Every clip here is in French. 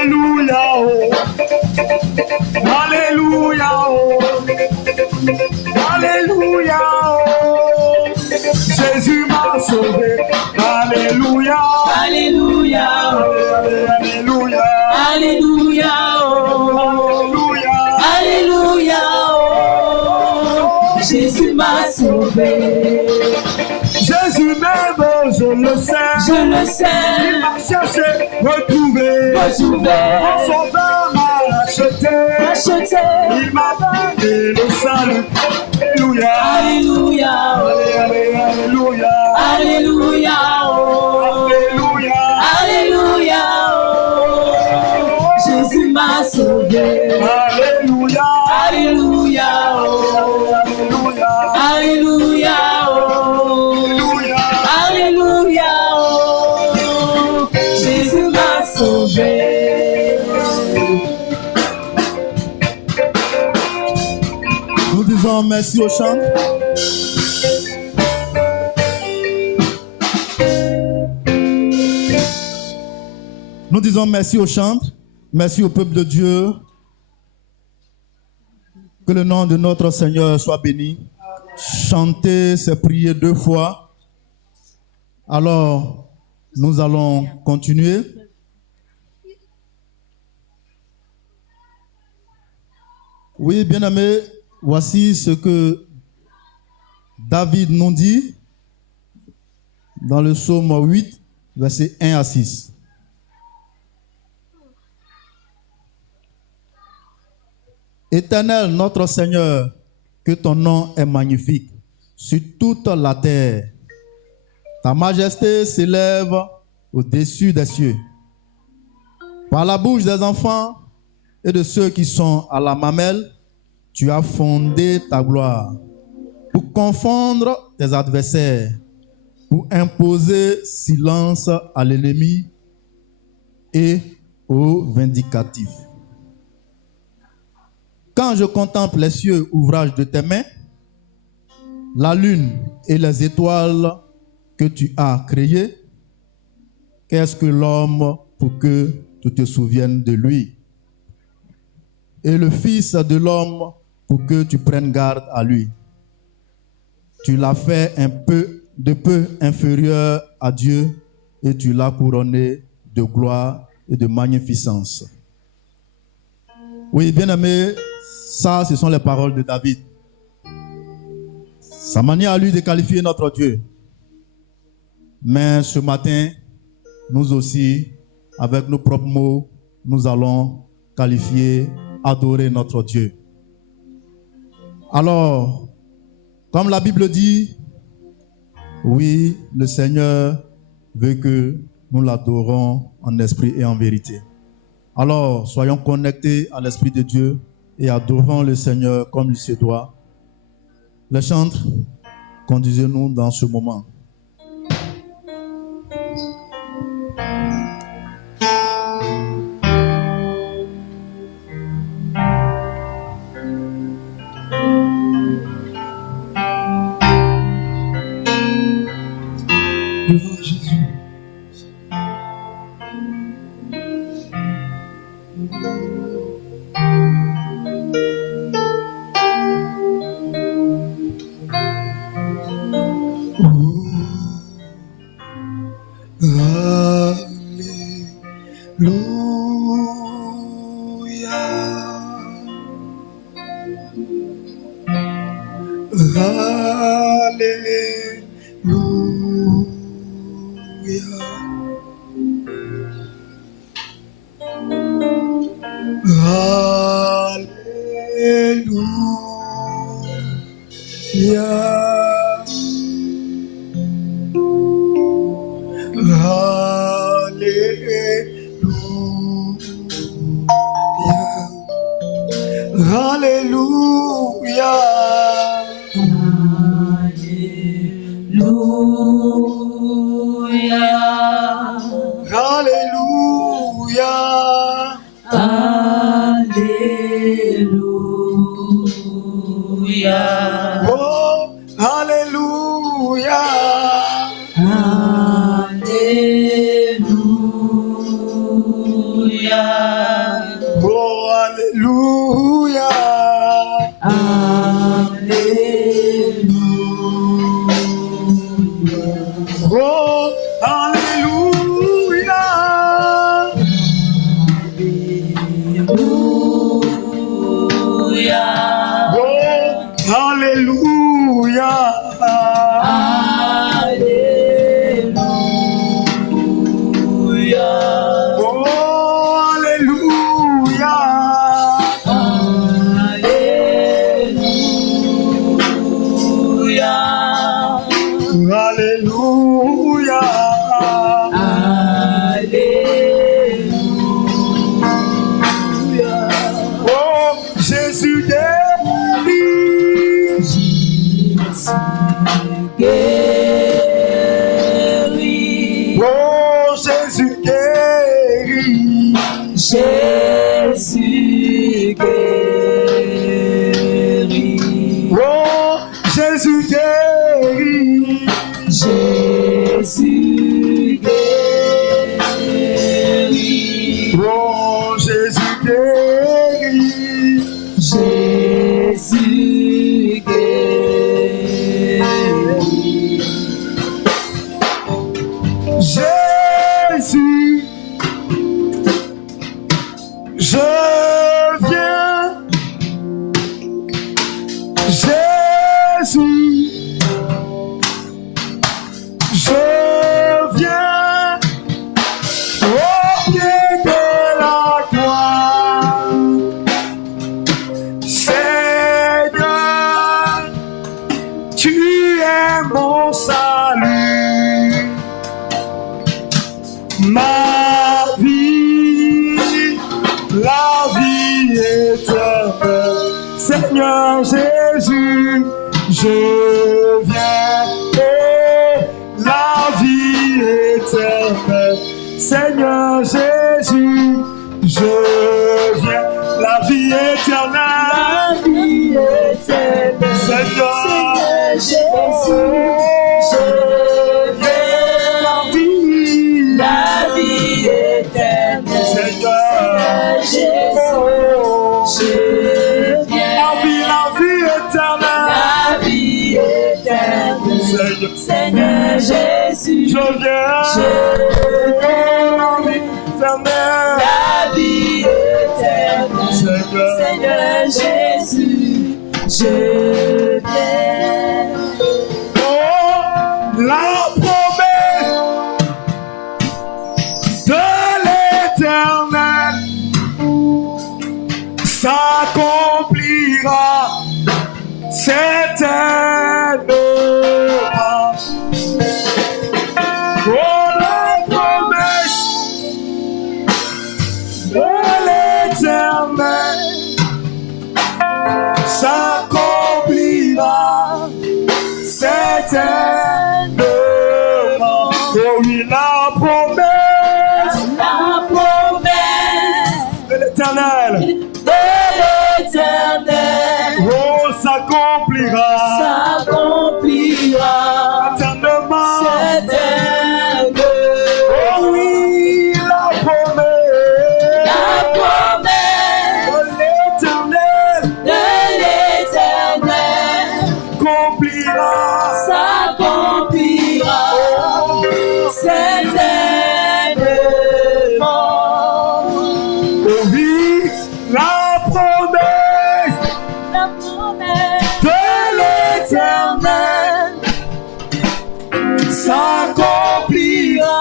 Alléluia, oh. Alléluia, oh. Alléluia, oh. Jésus m'a sauvé. Alléluia. Alléluia, Alléluia. Alléluia, Alléluia, Jésus m'a sauvé. Jésus m'aime, je le sais. Je le sais. Il m'a cherché, retrouvé. Mon sauveur m'a acheté. Il m'a donné le salut. Alléluia. Alléluia. Alléluia. Alléluia. Alléluia. Alléluia. Jésus m'a sauvé. Alléluia. Alléluia. Alléluia. Alléluia. Alléluia. Jésus m'a sauvé. Nous disons merci au chant. Nous disons merci au chant, merci au peuple de Dieu. Que le nom de notre Seigneur soit béni. Chanter, c'est prier 2 fois. Alors, nous allons continuer. Oui, bien-aimés, voici ce que David nous dit dans le psaume 8, versets 1 à 6. Éternel, notre Seigneur, que ton nom est magnifique sur toute la terre. Ta majesté s'élève au-dessus des cieux. Par la bouche des enfants et de ceux qui sont à la mamelle, tu as fondé ta gloire pour confondre tes adversaires, pour imposer silence à l'ennemi et aux vindicatifs. Quand je contemple les cieux, ouvrage de tes mains, la lune et les étoiles que tu as créées, qu'est-ce que l'homme pour que tu te souviennes de lui? Et le Fils de l'homme pour que tu prennes garde à lui. Tu l'as fait de peu inférieur à Dieu et tu l'as couronné de gloire et de magnificence. Oui, bien-aimé, ça, ce sont les paroles de David. Sa manière à lui de qualifier notre Dieu. Mais ce matin, nous aussi, avec nos propres mots, nous allons qualifier, adorer notre Dieu. Alors, comme la Bible dit, oui, le Seigneur veut que nous l'adorons en esprit et en vérité. Alors, soyons connectés à l'Esprit de Dieu et adorons le Seigneur comme il se doit. Les chantres, conduisez-nous dans ce moment. Devant Jésus. Alléluia. Jésus guérit. Oh, Jésus guérit. Jésus guérit. Oh, Jésus guérit. Jésus guérit. Jésus, je viens. Jésus, je viens au pied de la croix. Seigneur, tu es mon salut. Ma vie, la vie éternelle. Seigneur Jésus, je viens. Oh, la vie éternelle. Seigneur Jésus, je viens. La vie éternelle. La vie éternelle. Seigneur Jésus, je viens. La vie. La vie éternelle. Seigneur Jésus, je viens. La vie éternelle. La vie éternelle. Seigneur Jésus, Je viens. La vie éternelle. La vie éternelle. Seigneur. Seigneur Jésus, je viens. Oh, la promesse de l'éternel s'accomplira certainement. Oh, la promesse de l'éternel s'accomplira certainement. Oh oui, la promesse La promesse de l'éternel, de l'éternel oh, s'accomplira s'accomplira éternellement. certainement. Oh oui, la promesse La promesse de l'éternel de l'éternel s'accomplira. s'accomplira certainement. Oh oui, la promesse La promesse de l'éternel s'accomplira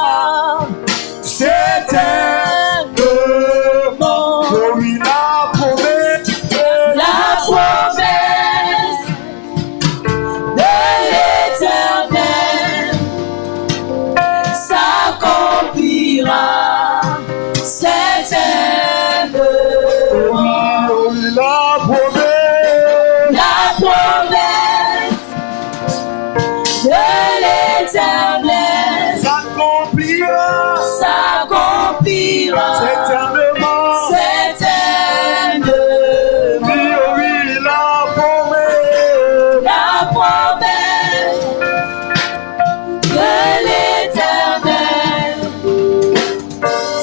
certainement. Oh oui, la promesse de l'éternel s'accomplira certainement. oh oui, la promesse La promesse de l'éternel s'accomplira s'accomplira certainement. certainement. Oui, oh oui, la promesse La promesse de l'éternel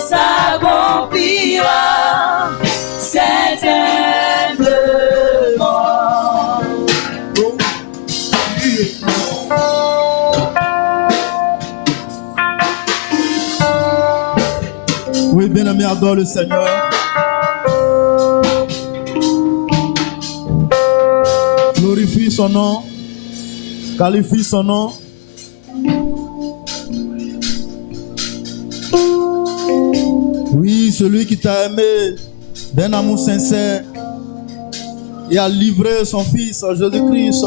s'accomplira certainement. Oui, bien-aimé, adore le Seigneur. Glorifie son nom. Qualifie son nom. Oui, celui qui t'a aimé d'un amour sincère et a livré son Fils, Jésus-Christ,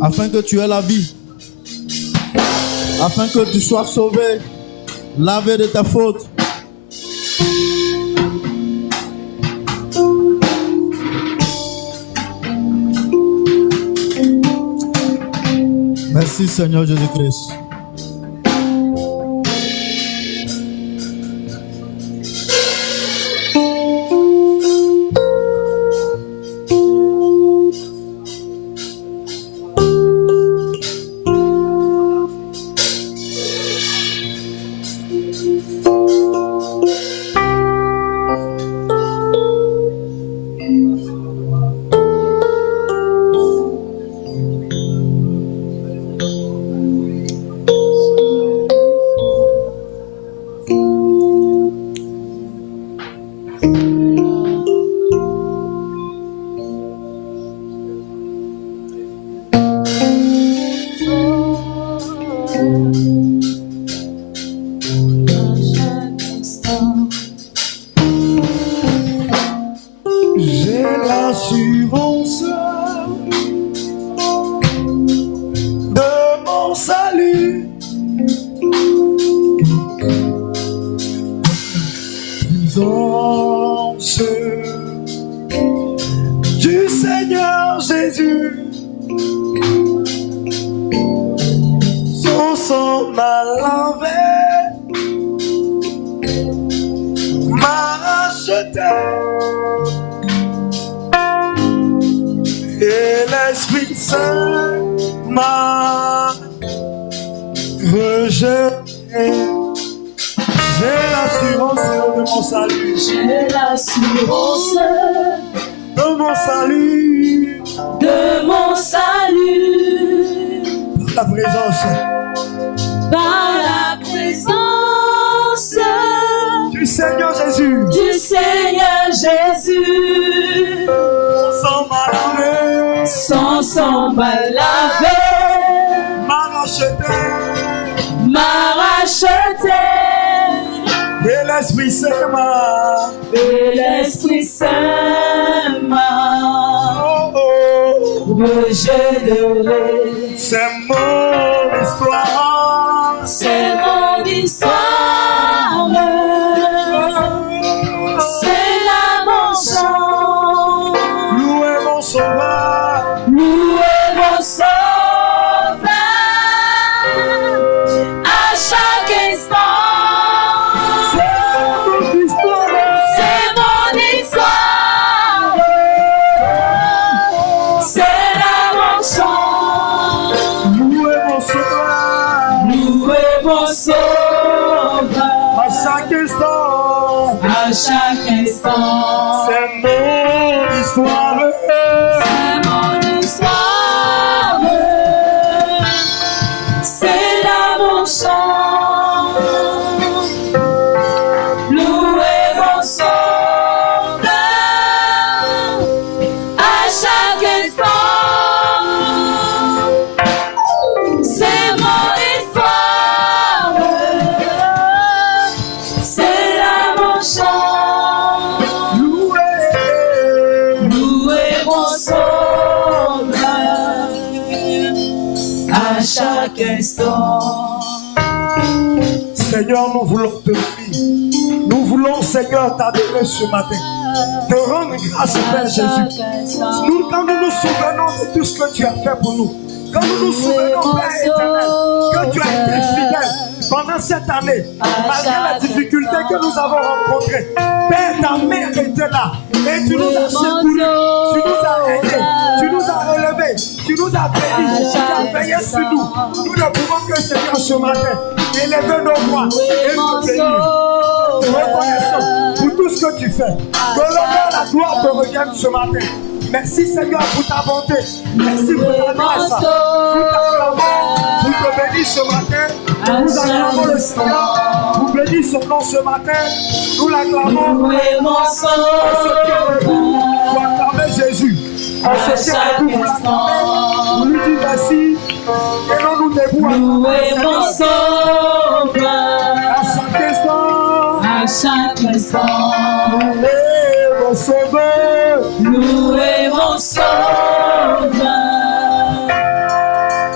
afin que tu aies la vie, afin que tu sois sauvé, lavé de ta faute. Merci Seigneur Jésus-Christ. J'ai l'assurance de mon salut. Puissance du Seigneur Jésus. Son sang m'a lavé, m'a racheté. Et l'Esprit Saint m'a rejeté. J'ai l'assurance de mon salut. J'ai l'assurance De mon salut. de mon salut La présence par la présence du Seigneur Jésus. du Seigneur Jésus. Sans m'a lavé, Son sang m'a lavé, m'a racheté. m'a racheté. Et l'Esprit Saint m'a. Et l'Esprit Saint m'a Oh oh. régénéré. C'est mon histoire. C'est mon histoire. C'est là mon chant. Louez mon sauveur. Louez mon sauveur à chaque instant. C'est mon histoire. C'est mon histoire. C'est là mon chant. Louez mon sauveur. Louez mon sauveur À chaque instant. à chaque instant. C'est mon histoire. C'est mon histoire. C'est là mon chant. Louez mon sauveur à chaque instant. C'est mon histoire. C'est là mon chant. Louez. Louez mon sauveur à chaque instant. Seigneur, nous voulons te bénir. Nous voulons, Seigneur, t'adorer ce matin. Te rendre grâce, Père Jésus. Nous, quand nous nous souvenons de tout ce que tu as fait pour nous, quand nous nous souvenons, Père éternel, que tu as été fidèle pendant cette année, malgré les difficultés que nous avons rencontrées, Père, ta main était là et tu nous as secourus, tu nous as aidés, tu nous as relevés, tu nous as bénis, tu as veillé sur nous. Nous ne pouvons que, Seigneur, ce matin, élever nos voix et nous bénir. Reconnaissons pour tout ce que tu fais. Que l'honneur, la gloire te reviennent ce matin. Merci Seigneur pour ta bonté. Merci pour ta grâce. Nous t'acclamons pour te bénir ce matin. Nous acclamons le Seigneur pour bénir son nom ce matin. Nous l'acclamons. Louez mon On se tient debout pour acclamer Jésus. On se tient debout pour l'acclamer. On lui dit merci. Et non nous debout à Louez mon sauveur à chaque instant. à chaque instant. Louez mon sauveur. Louez mon sauveur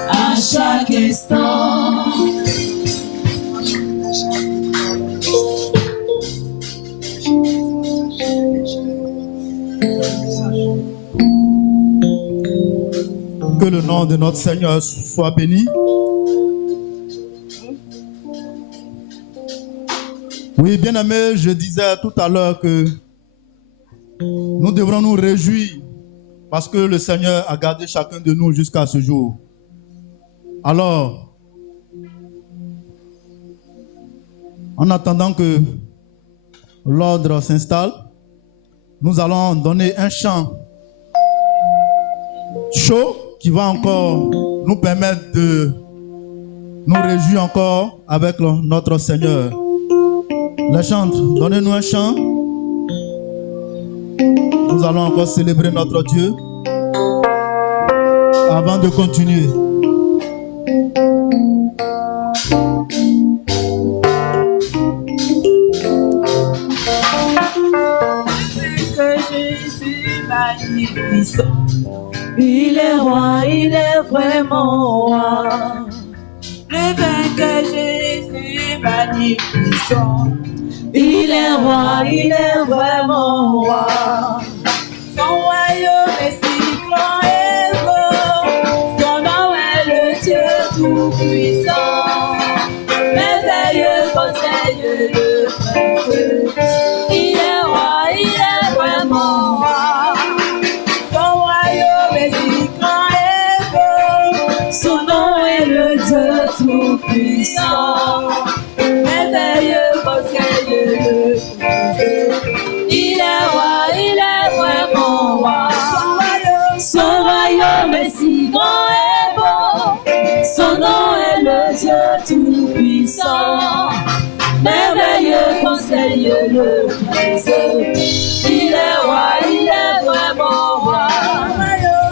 à chaque instant. Que le nom de notre Seigneur soit béni. Oui, bien-aimés, je disais tout à l'heure que nous devrons nous réjouir parce que le Seigneur a gardé chacun de nous jusqu'à ce jour. Alors, en attendant que l'ordre s'installe, nous allons donner un chant chaud qui va encore nous permettre de nous réjouir encore avec notre Seigneur. Les chantres, donnez-nous un chant. Nous allons encore célébrer notre Dieu avant de continuer. Que Jésus magnificent, il est roi, il est vraiment roi. Le vainqueur Jésus magnificent, il est roi, il est vraiment roi. Son royaume est si grand et beau, son nom est le Dieu tout-puissant. Merveilleux conseil, le prince, il est roi, il est vraiment roi. Son royaume est si grand et beau, son nom est le Dieu tout-puissant. Merveilleux conseil, le prince, il est roi, il est vraiment roi. Son royaume est si grand et beau, son nom est le Dieu tout-puissant. Merveilleux conseil, le prince, il est roi, il est vraiment roi.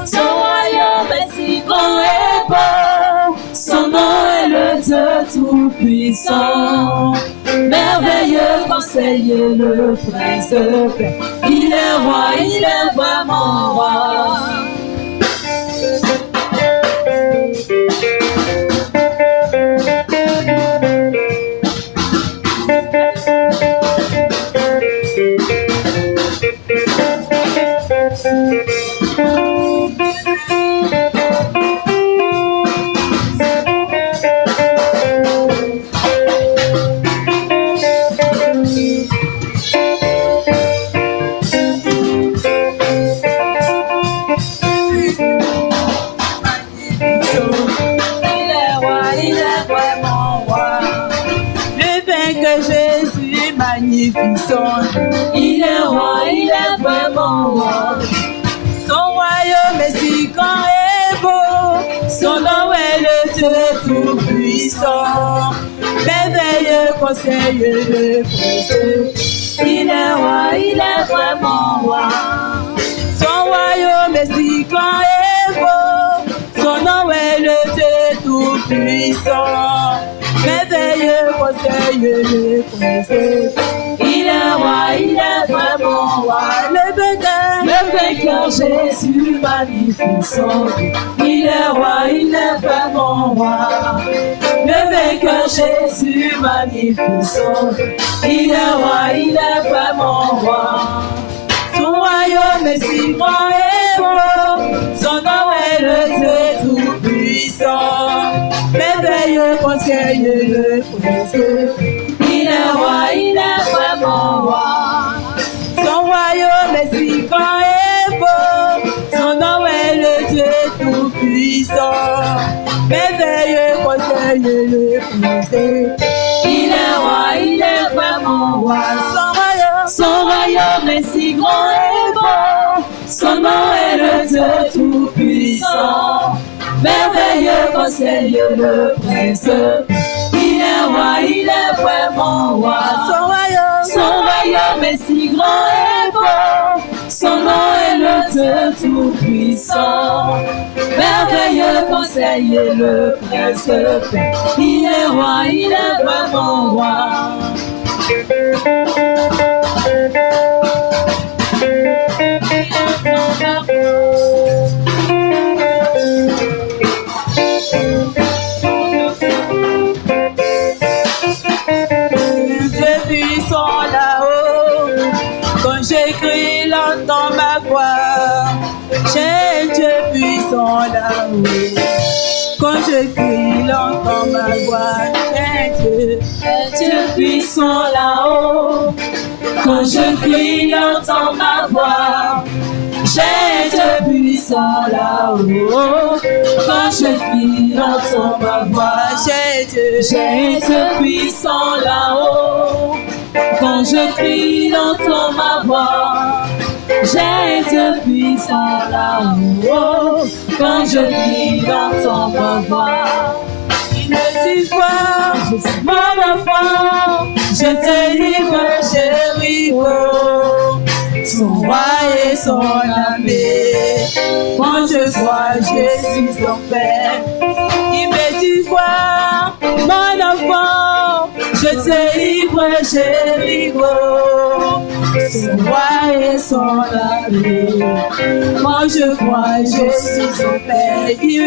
Son royaume est si grand et beau, son nom est le Dieu tout-puissant. Merveilleux conseil, le prince, il est roi, il est vraiment roi. Il est roi, il est vraiment roi. Son royaume est si grand et beau, son nom est le Dieu tout-puissant. Merveilleux conseil, le prince, il est roi, il est vraiment roi. Son royaume est si grand et beau, son nom est le Dieu tout-puissant. Merveilleux conseil, le prince, il est roi, il est vraiment roi. Le vainqueur Jésus magnificent, il est roi, il est vraiment roi. Le vainqueur Jésus magnificent, il est roi, il est vraiment roi. Son royaume est si grand et beau, son nom est le Dieu tout-puissant. Merveilleux conseil, le prince, il est roi, il est vraiment roi. Son royaume est si grand et beau, son nom est le Dieu tout-puissant. Merveilleux conseil, le prince, il est roi, il est vraiment roi. Son royaume est si grand et beau, son nom est le Dieu tout-puissant. Merveilleux conseil, le prince, il est roi, il est vraiment roi. Son royaume est si grand et beau, son nom est le Dieu tout-puissant. Merveilleux conseil, le prince, il est roi, il est vraiment roi. Depuis son là-haut, quand j'écris, l'entends ma voix. J'ai Dieu puissant là-haut, quand je crie, l'entend ma voix. J'ai Dieu puissant là-haut, quand je crie, l'entend ma voix. J'ai Dieu puissant là-haut, quand je crie, l'entend ma voix. J'ai Dieu puissant là-haut, quand je crie, l'entend ma voix. J'ai Dieu puissant là-haut, quand je crie, l'entend ma voix. Il me dit quoi, je suis mon enfant, je te livre, Jéricho. Son roi est son amour. Moi je crois, je suis son Père. Il me dit voir, mon enfant, je te livre, je livre. Son roi et son amour. Moi je crois, je suis son Père. Il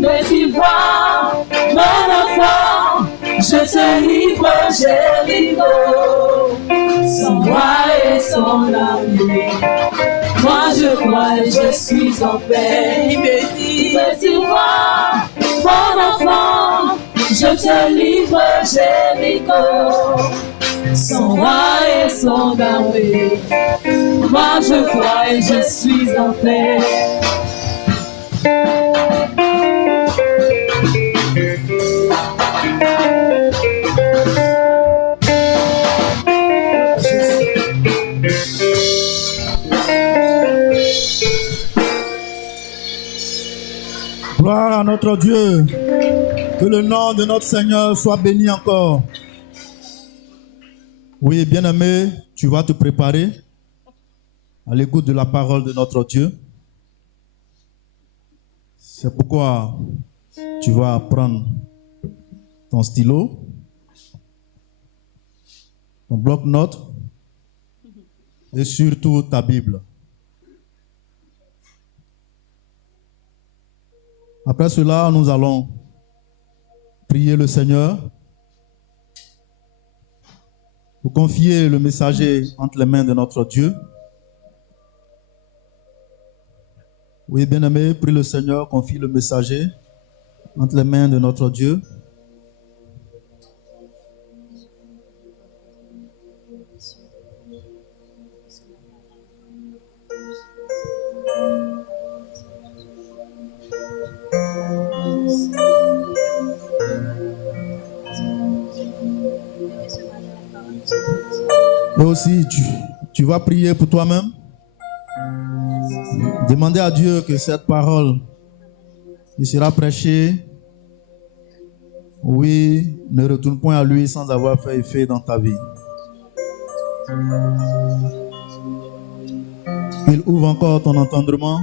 me dit voir, mon enfant, je te livre, je livre. Son roi et son amour. Moi je crois, je suis son Père. Il me dit voir, mon enfant, je te livre, je livre. Son roi et son amour. Moi je crois et je suis en paix. Gloire à notre Dieu. Que le nom de notre Seigneur soit béni encore. Oui, bien-aimé, tu vas te préparer à l'écoute de la parole de notre Dieu. C'est pourquoi tu vas prendre ton stylo, ton bloc-notes et surtout ta Bible. Après cela, nous allons prier le Seigneur pour confier le messager entre les mains de notre Dieu. Oui, bien-aimé, prie le Seigneur, confie le messager entre les mains de notre Dieu. Et aussi, tu vas prier pour toi-même. Demander à Dieu que cette parole qui sera prêchée, oui, ne retourne point à lui sans avoir fait effet dans ta vie. Qu'il ouvre encore ton entendement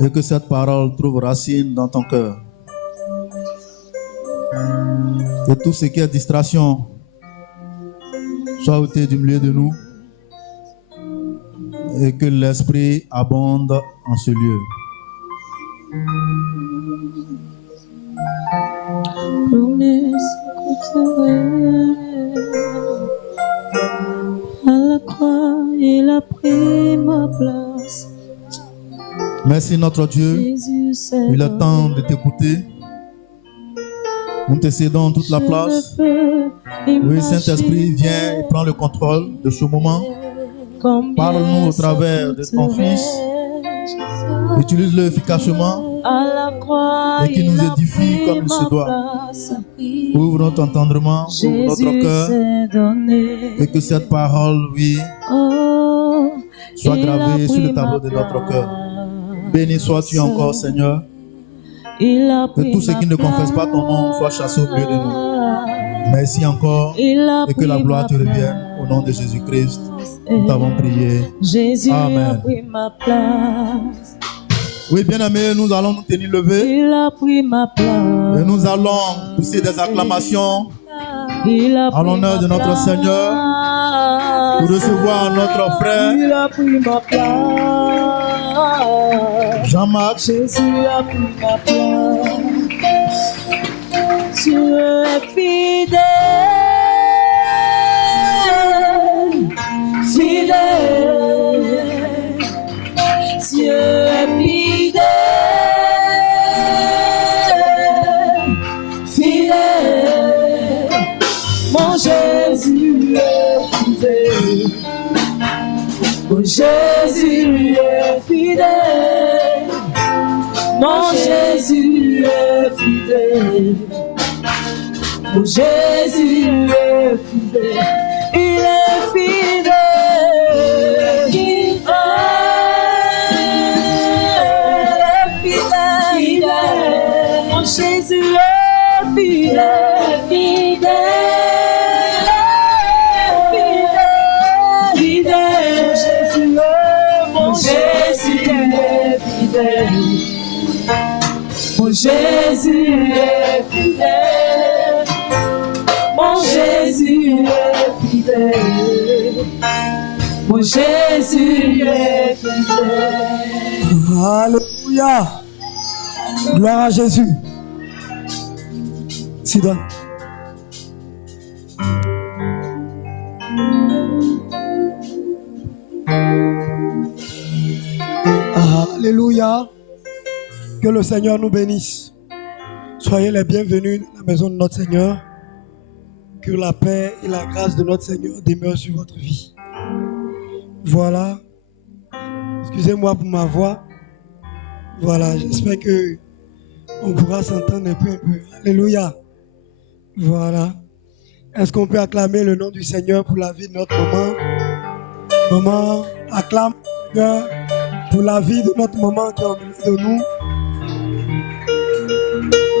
et que cette parole trouve racine dans ton cœur. Que tout ce qui est distraction soit ôté du milieu de nous et que l'Esprit abonde en ce lieu. Promesse à la croix, il a pris ma place. Merci notre Dieu. Il est temps de t'écouter. Nous te cédons toute la place. Oui, Saint-Esprit, viens et prends le contrôle de ce moment. Parle-nous au travers de ton Fils. Utilise-le efficacement et qu'il nous édifie comme il se doit. Ouvre notre entendement, ouvre notre cœur et que cette parole, oui, soit gravée sur le tableau de notre cœur. Béni sois-tu encore, Seigneur. Que tous ceux qui ne confessent pas ton nom soient chassés au milieu de nous. Merci encore et que la gloire te revienne au nom de Jésus-Christ. Nous t'avons prié. Amen. Oui, bien-aimés, nous allons nous tenir levés. Et nous allons pousser des acclamations en l'honneur de notre Seigneur pour recevoir notre frère Jean-Marc. Jésus a pris ma place. Tu es fidèle, fidèle. Tu es fidèle, fidèle. Mon Jésus est fidèle. Mon Jésus est fidèle. Mon Jésus est fidèle. Mon Jésus est fidèle. Il est fidèle. Fidèle. Mon Jésus est fidèle. Fidèle. Fidèle. Jésus est Jésus est fidèle. Mon Jésus est fidèle. Mon Jésus est fidèle. Alléluia. Gloire à Jésus. Sidon. Alléluia. Que le Seigneur nous bénisse. Soyez les bienvenus dans la maison de notre Seigneur. Que la paix et la grâce de notre Seigneur demeurent sur votre vie. Voilà. Excusez-moi pour ma voix. Voilà, j'espère que on pourra s'entendre un peu. Alléluia. Voilà. Est-ce qu'on peut acclamer le nom du Seigneur pour la vie de notre maman? Maman, acclame le Seigneur pour la vie de notre maman qui est au milieu de nous.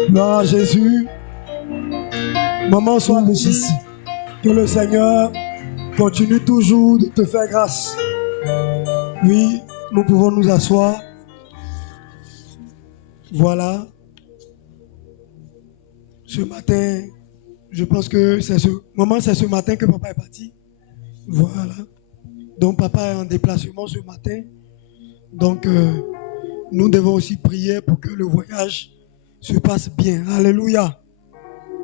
Gloire à Jésus. Maman, sois bénie. Que le Seigneur continue toujours de te faire grâce. Oui, nous pouvons nous asseoir. Voilà. Ce matin, je pense que c'est ce matin que papa est parti. Voilà. Donc papa est en déplacement ce matin. Donc nous devons aussi prier pour que le voyage se passe bien. Alléluia.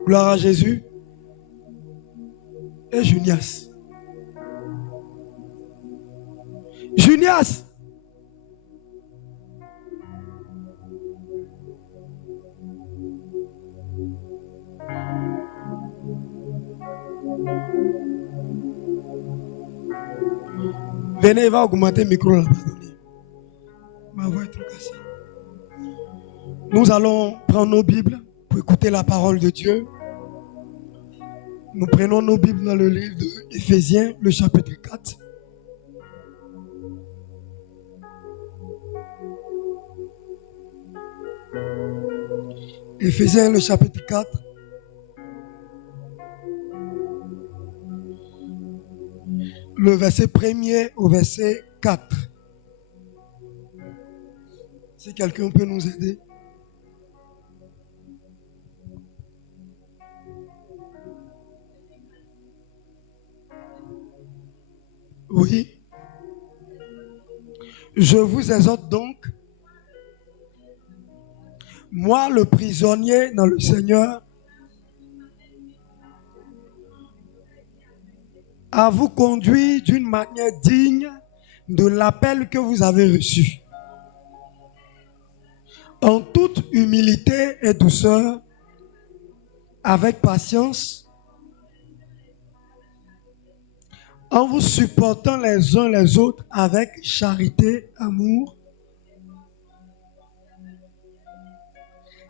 Gloire à Jésus. Et Junias. Junias. Venez, il va augmenter le micro là. Ma voix est trop cassée. Nous allons prendre nos Bibles pour écouter la parole de Dieu. Nous prenons nos Bibles dans le livre d'Éphésiens, le chapitre 4. Éphésiens, le chapitre 4. Le verset 1er au verset 4. Si quelqu'un peut nous aider. Oui. Je vous exhorte donc, moi le prisonnier dans le Seigneur, à vous conduire d'une manière digne de l'appel que vous avez reçu. En toute humilité et douceur, avec patience, en vous supportant les uns les autres avec charité, amour,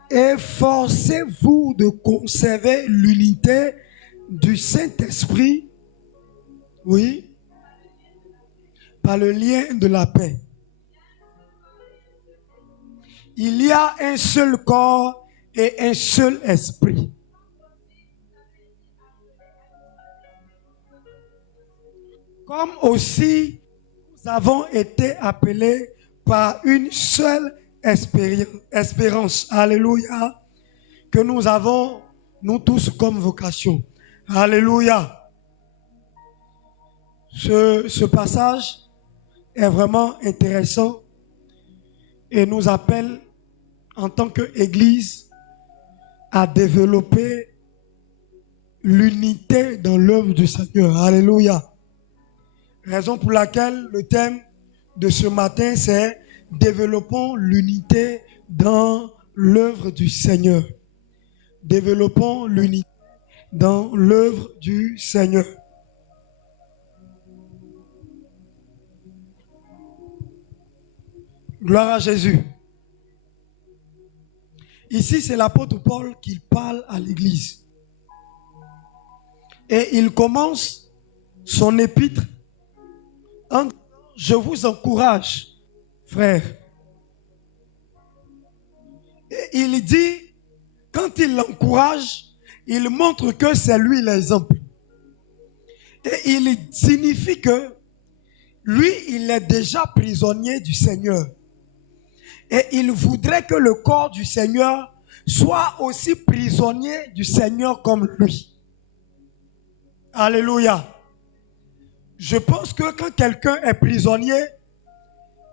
efforcez-vous de conserver l'unité du Saint-Esprit, oui, par le lien de la paix. Il y a un seul corps et un seul esprit. Comme aussi nous avons été appelés par une seule espérance. Alléluia. Que nous avons, nous tous, comme vocation. Alléluia. Ce passage est vraiment intéressant et nous appelle en tant qu'Église à développer l'unité dans l'œuvre du Seigneur. Alléluia. Raison pour laquelle le thème de ce matin, c'est développons l'unité dans l'œuvre du Seigneur. Développons l'unité dans l'œuvre du Seigneur. Gloire à Jésus. Ici, c'est l'apôtre Paul qui parle à l'église. Et il commence son épître en disant, je vous encourage, frères. Et il dit, quand il l'encourage, il montre que c'est lui l'exemple. Et il signifie que lui, il est déjà prisonnier du Seigneur. Et il voudrait que le corps du Seigneur soit aussi prisonnier du Seigneur comme lui. Alléluia. Je pense que quand quelqu'un est prisonnier,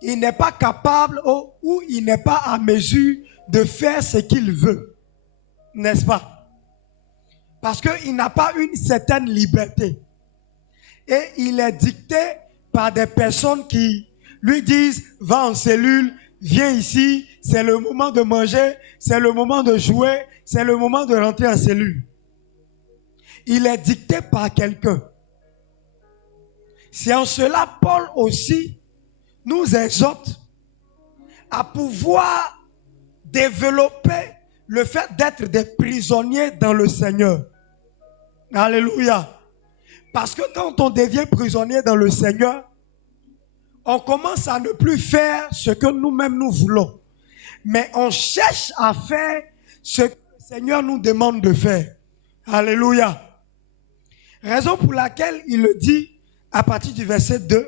il n'est pas capable ou il n'est pas à mesure de faire ce qu'il veut. N'est-ce pas? Parce qu'il n'a pas une certaine liberté. Et il est dicté par des personnes qui lui disent, va en cellule, viens ici, c'est le moment de manger, c'est le moment de jouer, c'est le moment de rentrer en cellule. Il est dicté par quelqu'un. C'est en cela, Paul aussi nous exhorte à pouvoir développer le fait d'être des prisonniers dans le Seigneur. Alléluia. Parce que quand on devient prisonnier dans le Seigneur, on commence à ne plus faire ce que nous-mêmes nous voulons. Mais on cherche à faire ce que le Seigneur nous demande de faire. Alléluia. Raison pour laquelle il le dit à partir du verset 2.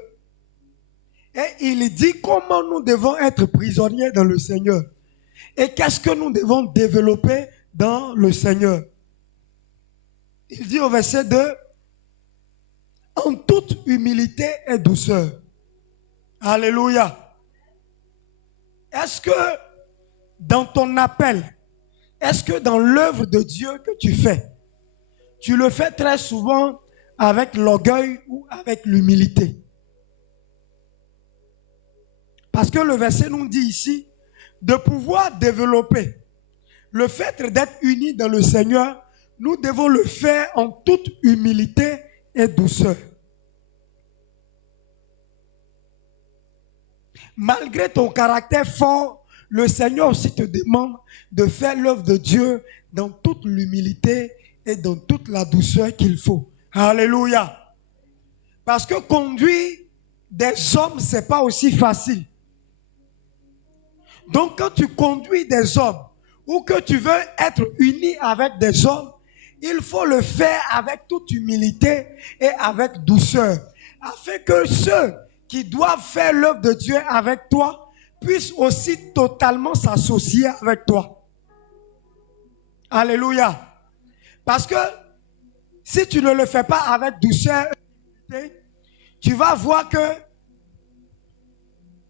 Et il dit comment nous devons être prisonniers dans le Seigneur. Et qu'est-ce que nous devons développer dans le Seigneur. Il dit au verset 2, en toute humilité et douceur. Alléluia. Est-ce que dans ton appel, est-ce que dans l'œuvre de Dieu que tu fais, tu le fais très souvent avec l'orgueil ou avec l'humilité? Parce que le verset nous dit ici de pouvoir développer le fait d'être unis dans le Seigneur, nous devons le faire en toute humilité et douceur. Malgré ton caractère fort, le Seigneur aussi te demande de faire l'œuvre de Dieu dans toute l'humilité et dans toute la douceur qu'il faut. Alléluia. Parce que conduire des hommes, ce n'est pas aussi facile. Donc quand tu conduis des hommes ou que tu veux être uni avec des hommes, il faut le faire avec toute humilité et avec douceur, afin que ceux qui doivent faire l'œuvre de Dieu avec toi puissent aussi totalement s'associer avec toi. Alléluia. Parce que si tu ne le fais pas avec douceur et humilité, tu vas voir que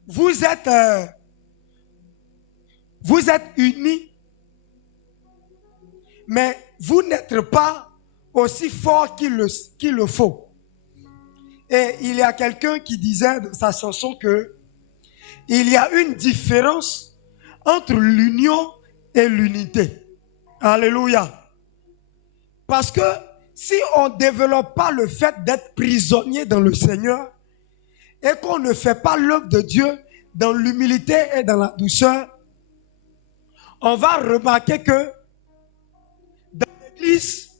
vous êtes unis, mais vous n'êtes pas aussi fort qu'il le faut. Et il y a quelqu'un qui disait dans sa chanson que il y a une différence entre l'union et l'unité. Alléluia. Parce que si on ne développe pas le fait d'être prisonnier dans le Seigneur et qu'on ne fait pas l'œuvre de Dieu dans l'humilité et dans la douceur, on va remarquer que dans l'église,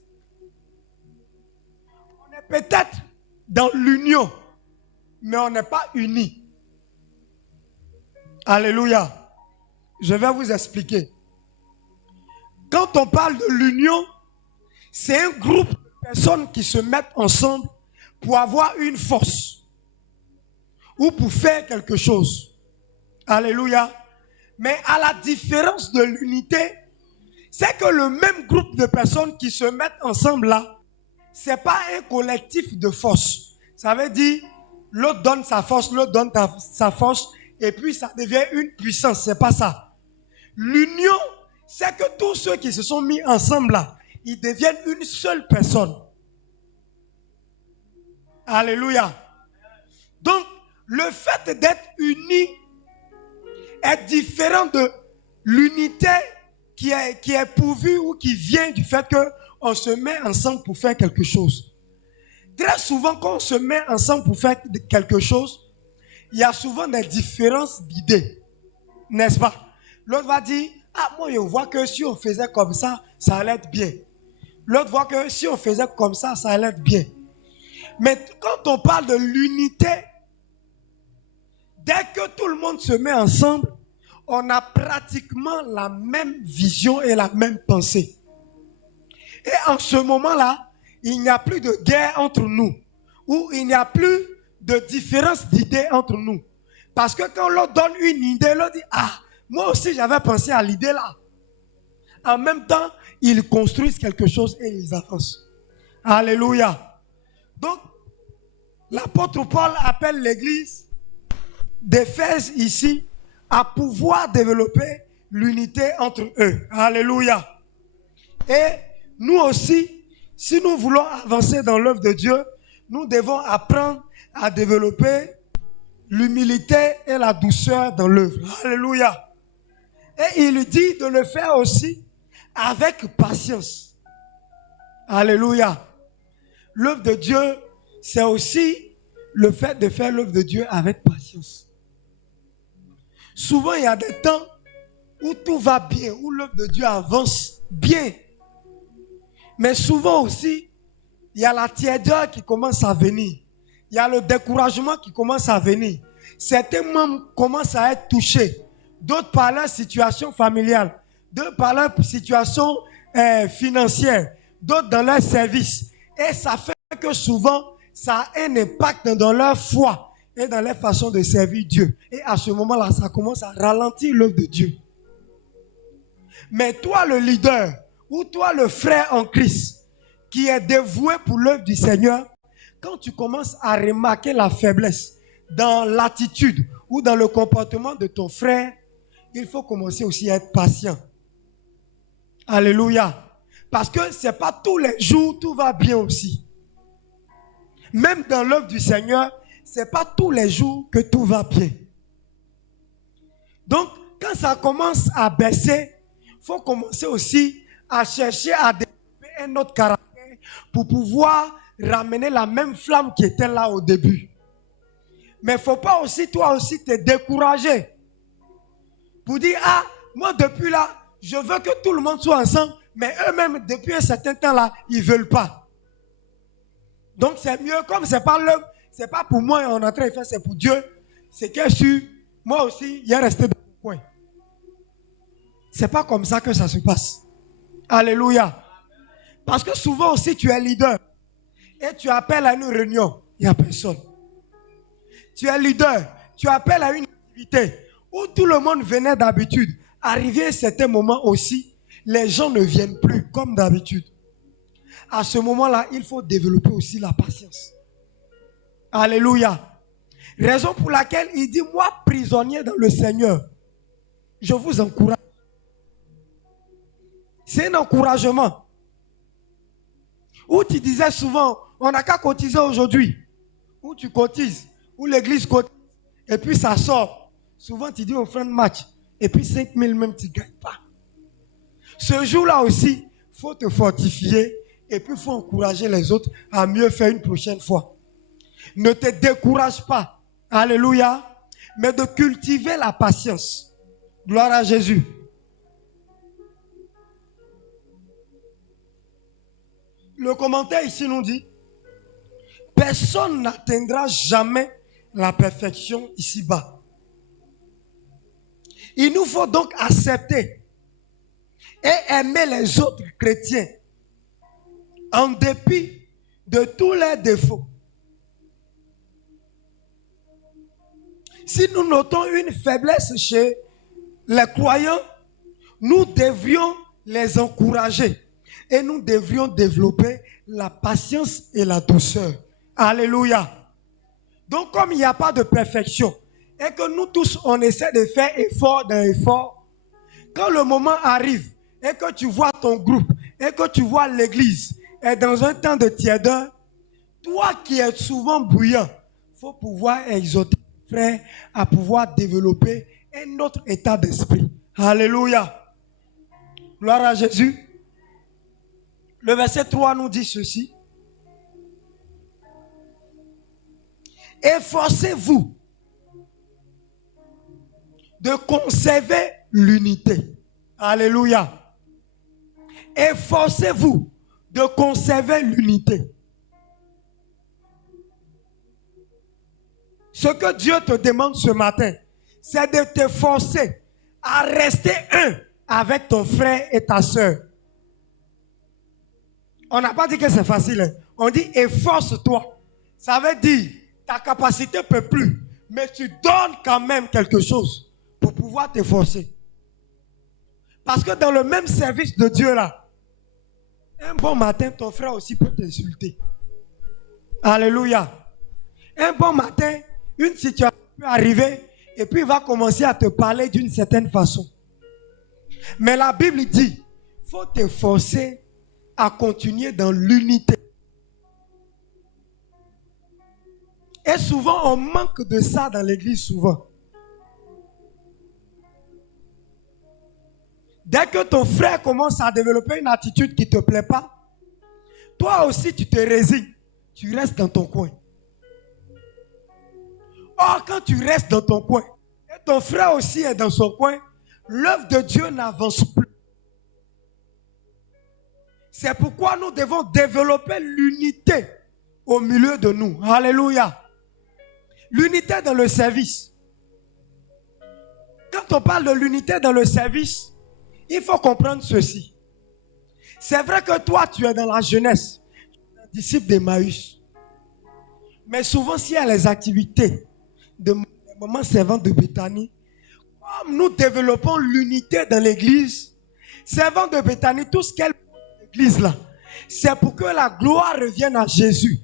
on est peut-être dans l'union, mais on n'est pas unis. Alléluia. Je vais vous expliquer. Quand on parle de l'union, c'est un groupe de personnes qui se mettent ensemble pour avoir une force ou pour faire quelque chose. Alléluia. Mais à la différence de l'unité, c'est que le même groupe de personnes qui se mettent ensemble là, ce n'est pas un collectif de force. Ça veut dire, l'autre donne sa force, l'autre donne sa force, et puis ça devient une puissance. Ce n'est pas ça. L'union, c'est que tous ceux qui se sont mis ensemble là, ils deviennent une seule personne. Alléluia. Donc, le fait d'être unis est différent de l'unité qui est pourvue ou qui vient du fait qu'on se met ensemble pour faire quelque chose. Très souvent, quand on se met ensemble pour faire quelque chose, il y a souvent des différences d'idées. N'est-ce pas? L'autre va dire, ah, moi je vois que si on faisait comme ça, ça allait être bien. L'autre voit que si on faisait comme ça, ça allait être bien. Mais quand on parle de l'unité, dès que tout le monde se met ensemble, on a pratiquement la même vision et la même pensée. Et en ce moment-là, il n'y a plus de guerre entre nous, ou il n'y a plus de différence d'idées entre nous. Parce que quand l'autre donne une idée, l'autre dit, ah, Moi aussi, j'avais pensé à l'idée là. En même temps, ils construisent quelque chose et ils avancent. Alléluia. Donc, l'apôtre Paul appelle l'église d'Éphèse ici à pouvoir développer l'unité entre eux. Alléluia. Et nous aussi, si nous voulons avancer dans l'œuvre de Dieu, nous devons apprendre à développer l'humilité et la douceur dans l'œuvre. Alléluia. Et il dit de le faire aussi avec patience. Alléluia. L'œuvre de Dieu, c'est aussi le fait de faire l'œuvre de Dieu avec patience. Souvent, il y a des temps où tout va bien, où l'œuvre de Dieu avance bien. Mais souvent aussi, il y a la tiédeur qui commence à venir. Il y a le découragement qui commence à venir. Certains membres commencent à être touchés. D'autres par leur situation familiale. D'autres par leur situation financière. D'autres dans leur service. Et ça fait que souvent, ça a un impact dans leur foi et dans leur façon de servir Dieu. Et à ce moment-là, ça commence à ralentir l'œuvre de Dieu. Mais toi, le leader, ou toi, le frère en Christ, qui est dévoué pour l'œuvre du Seigneur, quand tu commences à remarquer la faiblesse dans l'attitude ou dans le comportement de ton frère, il faut commencer aussi à être patient. Alléluia. Parce que ce n'est pas tous les jours tout va bien aussi. Même dans l'œuvre du Seigneur, ce n'est pas tous les jours que tout va bien. Donc, quand ça commence à baisser, il faut commencer aussi à chercher à développer un autre caractère pour pouvoir ramener la même flamme qui était là au début. Mais il ne faut pas aussi, toi aussi, te décourager. Pour dire, ah, moi depuis là, je veux que tout le monde soit ensemble, mais eux-mêmes, depuis un certain temps là, ils ne veulent pas. Donc c'est mieux, comme c'est pas l'œuvre, c'est pas pour moi, on est en train de faire, c'est pour Dieu. C'est que moi aussi, il est resté dans le coin. C'est pas comme ça que ça se passe. Alléluia. Parce que souvent aussi, tu es leader. Et tu appelles à une réunion, il n'y a personne. Tu es leader, tu appelles à une activité où tout le monde venait d'habitude. Arrivé à un certain moment aussi, les gens ne viennent plus comme d'habitude. À ce moment-là, il faut développer aussi la patience. Alléluia. Raison pour laquelle il dit, moi, prisonnier dans le Seigneur, je vous encourage. C'est un encouragement. Où tu disais souvent, on n'a qu'à cotiser aujourd'hui. Où tu cotises, où l'église cotise, et puis ça sort. Souvent tu dis au frère match, et puis 5 000 même tu ne gagnes pas. Ce jour-là aussi, il faut te fortifier, et puis il faut encourager les autres à mieux faire une prochaine fois. Ne te décourage pas, alléluia, mais de cultiver la patience. Gloire à Jésus. Le commentaire ici nous dit, personne n'atteindra jamais la perfection ici-bas. Il nous faut donc accepter et aimer les autres chrétiens en dépit de tous leurs défauts. Si nous notons une faiblesse chez les croyants, nous devrions les encourager et nous devrions développer la patience et la douceur. Alléluia. Donc comme il n'y a pas de perfection et que nous tous on essaie de faire effort d'un effort, quand le moment arrive et que tu vois ton groupe et que tu vois l'église est dans un temps de tiédeur, toi qui es souvent bruyant, il faut pouvoir exhorter les frères à pouvoir développer un autre état d'esprit. Alléluia. Gloire à Jésus. Le verset 3 nous dit ceci. Efforcez-vous de conserver l'unité. Alléluia. Efforcez-vous de conserver l'unité. Ce que Dieu te demande ce matin, c'est de t'efforcer à rester un avec ton frère et ta soeur. On n'a pas dit que c'est facile. Hein? On dit efforce-toi. Ça veut dire ta capacité ne peut plus. Mais tu donnes quand même quelque chose pour pouvoir t'efforcer. Parce que dans le même service de Dieu là, un bon matin, ton frère aussi peut t'insulter. Alléluia. Un bon matin, une situation peut arriver et puis il va commencer à te parler d'une certaine façon. Mais la Bible dit, il faut te forcer à continuer dans l'unité. Et souvent, on manque de ça dans l'église, souvent. Dès que ton frère commence à développer une attitude qui ne te plaît pas, toi aussi tu te résignes, tu restes dans ton coin. Or, quand tu restes dans ton coin, et ton frère aussi est dans son coin, l'œuvre de Dieu n'avance plus. C'est pourquoi nous devons développer l'unité au milieu de nous. Alléluia. L'unité dans le service. Quand on parle de l'unité dans le service, il faut comprendre ceci. C'est vrai que toi, tu es dans la jeunesse, tu es un disciple d'Emmaüs. Mais souvent, s'il y a les activités de moments servants de Béthanie, comme nous développons l'unité dans l'église, servants de Béthanie, tout ce qu'elle fait dans l'église là, c'est pour que la gloire revienne à Jésus.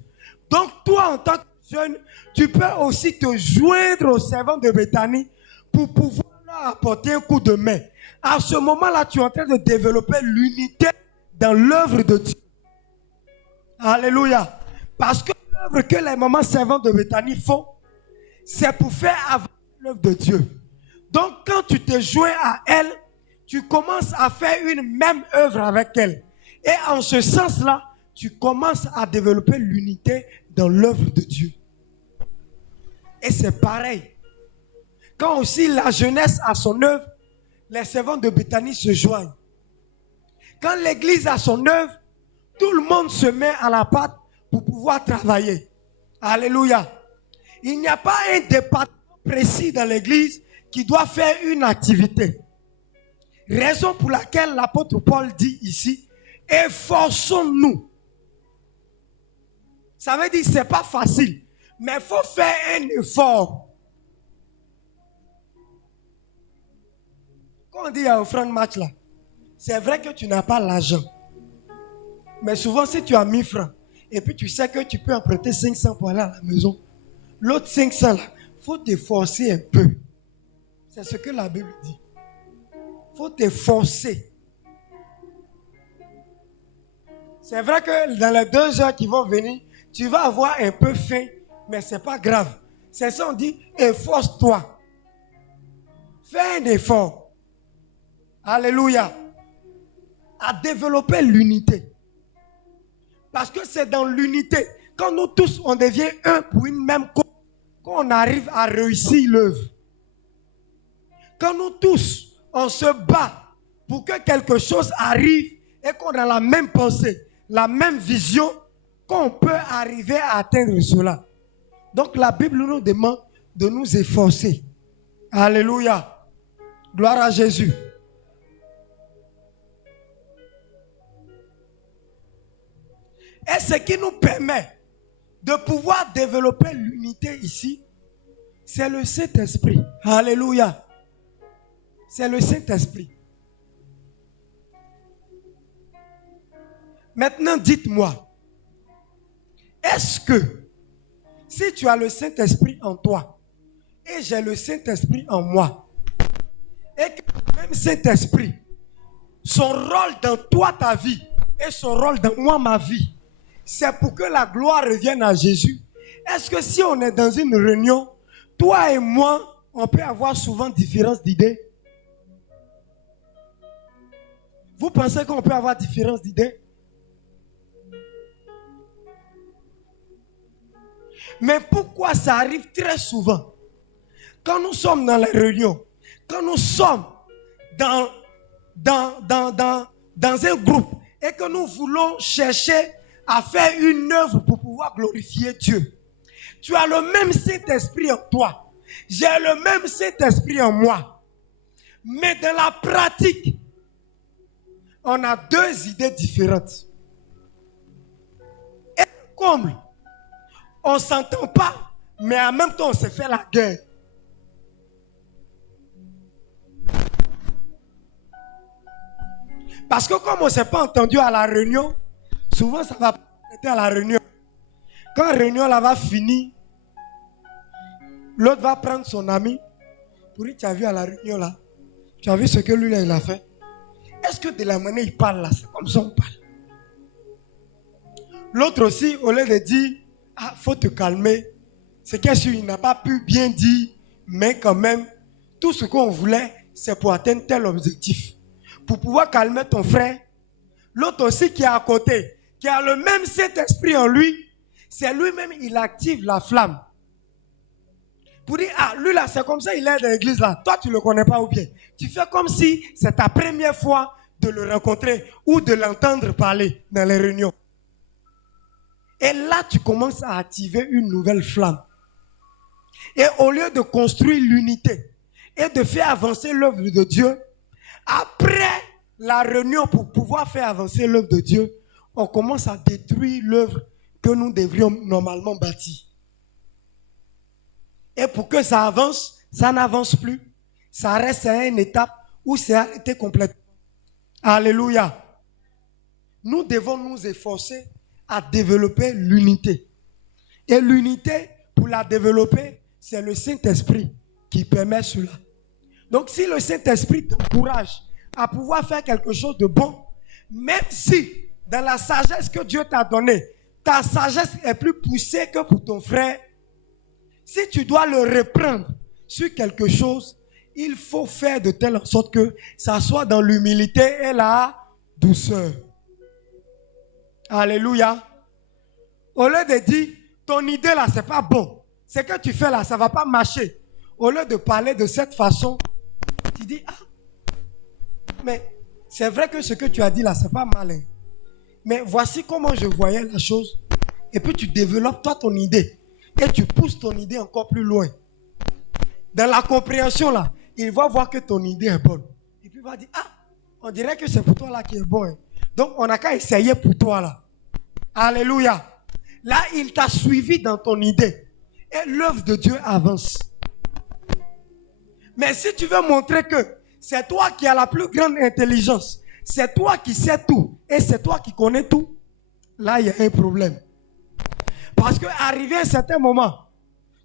Donc toi, en tant que jeune, tu peux aussi te joindre aux servants de Béthanie pour pouvoir leur apporter un coup de main. À ce moment-là, tu es en train de développer l'unité dans l'œuvre de Dieu. Alléluia. Parce que l'œuvre que les mamans servantes de Béthanie font, c'est pour faire avancer l'œuvre de Dieu. Donc, quand tu te joins à elle, tu commences à faire une même œuvre avec elle. Et en ce sens-là, tu commences à développer l'unité dans l'œuvre de Dieu. Et c'est pareil. Quand aussi la jeunesse a son œuvre, les servants de Béthanie se joignent. Quand l'église a son œuvre, tout le monde se met à la pâte pour pouvoir travailler. Alléluia. Il n'y a pas un département précis dans l'église qui doit faire une activité. Raison pour laquelle l'apôtre Paul dit ici, efforçons-nous. Ça veut dire que ce n'est pas facile, mais il faut faire un effort. Quand on dit à offrande match là, c'est vrai que tu n'as pas l'argent. Mais souvent, si tu as 1000 francs, et puis tu sais que tu peux emprunter 500 pour aller à la maison, l'autre 500 là, il faut t'efforcer un peu. C'est ce que la Bible dit. Il faut t'efforcer. C'est vrai que dans les 2 heures qui vont venir, tu vas avoir un peu faim, mais ce n'est pas grave. C'est ça, on dit, efforce-toi. Fais un effort. Alléluia. À développer l'unité. Parce que c'est dans l'unité. Quand nous tous, on devient un pour une même cause, qu'on arrive à réussir l'œuvre. Quand nous tous, on se bat pour que quelque chose arrive et qu'on a la même pensée, la même vision, qu'on peut arriver à atteindre cela. Donc la Bible nous demande de nous efforcer. Alléluia. Gloire à Jésus. Et ce qui nous permet de pouvoir développer l'unité ici, c'est le Saint-Esprit. Alléluia. C'est le Saint-Esprit. Maintenant, dites-moi, est-ce que si tu as le Saint-Esprit en toi et j'ai le Saint-Esprit en moi, et que le même Saint-Esprit, son rôle dans toi, ta vie, et son rôle dans moi, ma vie, c'est pour que la gloire revienne à Jésus. Est-ce que si on est dans une réunion, toi et moi, on peut avoir souvent différence d'idées? Vous pensez qu'on peut avoir différence d'idées? Mais pourquoi ça arrive très souvent? Quand nous sommes dans les réunions, quand nous sommes dans un groupe et que nous voulons chercher à faire une œuvre pour pouvoir glorifier Dieu. Tu as le même Saint-Esprit en toi. J'ai le même Saint-Esprit en moi. Mais dans la pratique, on a 2 idées différentes. Et comme on ne s'entend pas, mais en même temps on se fait la guerre. Parce que comme on ne s'est pas entendu à la réunion, souvent ça va être à la réunion. Quand la réunion là va finir, l'autre va prendre son ami pour dire, tu as vu à la réunion là, tu as vu ce que lui là il a fait. Est-ce que de la manière il parle là, c'est comme ça on parle? L'autre aussi, au lieu de dire, ah, faut te calmer, c'est qu'il n'a pas pu bien dire, mais quand même, tout ce qu'on voulait, c'est pour atteindre tel objectif. Pour pouvoir calmer ton frère, l'autre aussi qui est à côté, qui a le même Saint-Esprit en lui, c'est lui-même, il active la flamme. Pour dire, ah, lui là, c'est comme ça, il est dans l'église là. Toi, tu ne le connais pas ou bien. Tu fais comme si c'est ta première fois de le rencontrer ou de l'entendre parler dans les réunions. Et là, tu commences à activer une nouvelle flamme. Et au lieu de construire l'unité et de faire avancer l'œuvre de Dieu, après la réunion pour pouvoir faire avancer l'œuvre de Dieu, on commence à détruire l'œuvre que nous devrions normalement bâtir. Et pour que ça avance, ça n'avance plus. Ça reste à une étape où c'est arrêté complètement. Alléluia. Nous devons nous efforcer à développer l'unité. Et l'unité, pour la développer, c'est le Saint-Esprit qui permet cela. Donc si le Saint-Esprit t'encourage à pouvoir faire quelque chose de bon, même si dans la sagesse que Dieu t'a donnée, ta sagesse est plus poussée que pour ton frère, si tu dois le reprendre sur quelque chose, il faut faire de telle sorte que ça soit dans l'humilité et la douceur. Alléluia. Au lieu de dire, ton idée là, c'est pas bon. Ce que tu fais là, ça va pas marcher. Au lieu de parler de cette façon, tu dis, ah, mais c'est vrai que ce que tu as dit là, c'est pas malin. Mais voici comment je voyais la chose. Et puis tu développes toi ton idée. Et tu pousses ton idée encore plus loin. Dans la compréhension là, il va voir que ton idée est bonne. Et puis il va dire, ah, on dirait que c'est pour toi là qui est bon. Hein. Donc on n'a qu'à essayer pour toi là. Alléluia. Là, il t'a suivi dans ton idée. Et l'œuvre de Dieu avance. Mais si tu veux montrer que c'est toi qui as la plus grande intelligence, c'est toi qui sais tout, et c'est toi qui connais tout, là, il y a un problème. Parce qu'arrivé à un certain moment,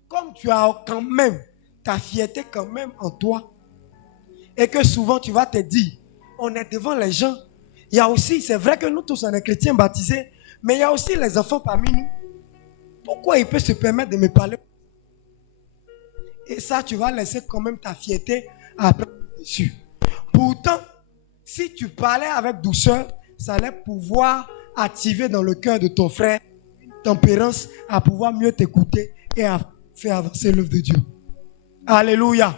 comme tu as quand même ta fierté quand même en toi, et que souvent tu vas te dire, on est devant les gens, il y a aussi, c'est vrai que nous tous on est chrétiens baptisés, mais il y a aussi les enfants parmi nous. Pourquoi il peut se permettre de me parler? Et ça, tu vas laisser quand même ta fierté après dessus. Pourtant, si tu parlais avec douceur, ça allait pouvoir activer dans le cœur de ton frère une tempérance à pouvoir mieux t'écouter et à faire avancer l'œuvre de Dieu. Alléluia.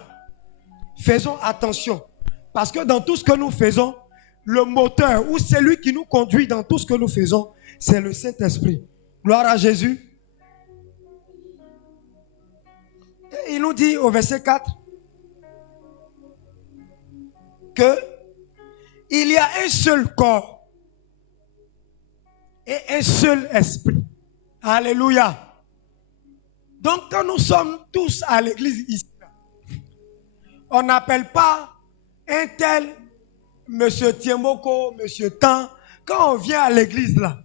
Faisons attention. Parce que dans tout ce que nous faisons, le moteur ou celui qui nous conduit dans tout ce que nous faisons, c'est le Saint-Esprit. Gloire à Jésus. Et il nous dit au verset 4 que il y a un seul corps et un seul esprit. Alléluia. Donc quand nous sommes tous à l'église ici, on n'appelle pas un tel Monsieur Tiemoko, Monsieur Tan. Quand on vient à l'église là,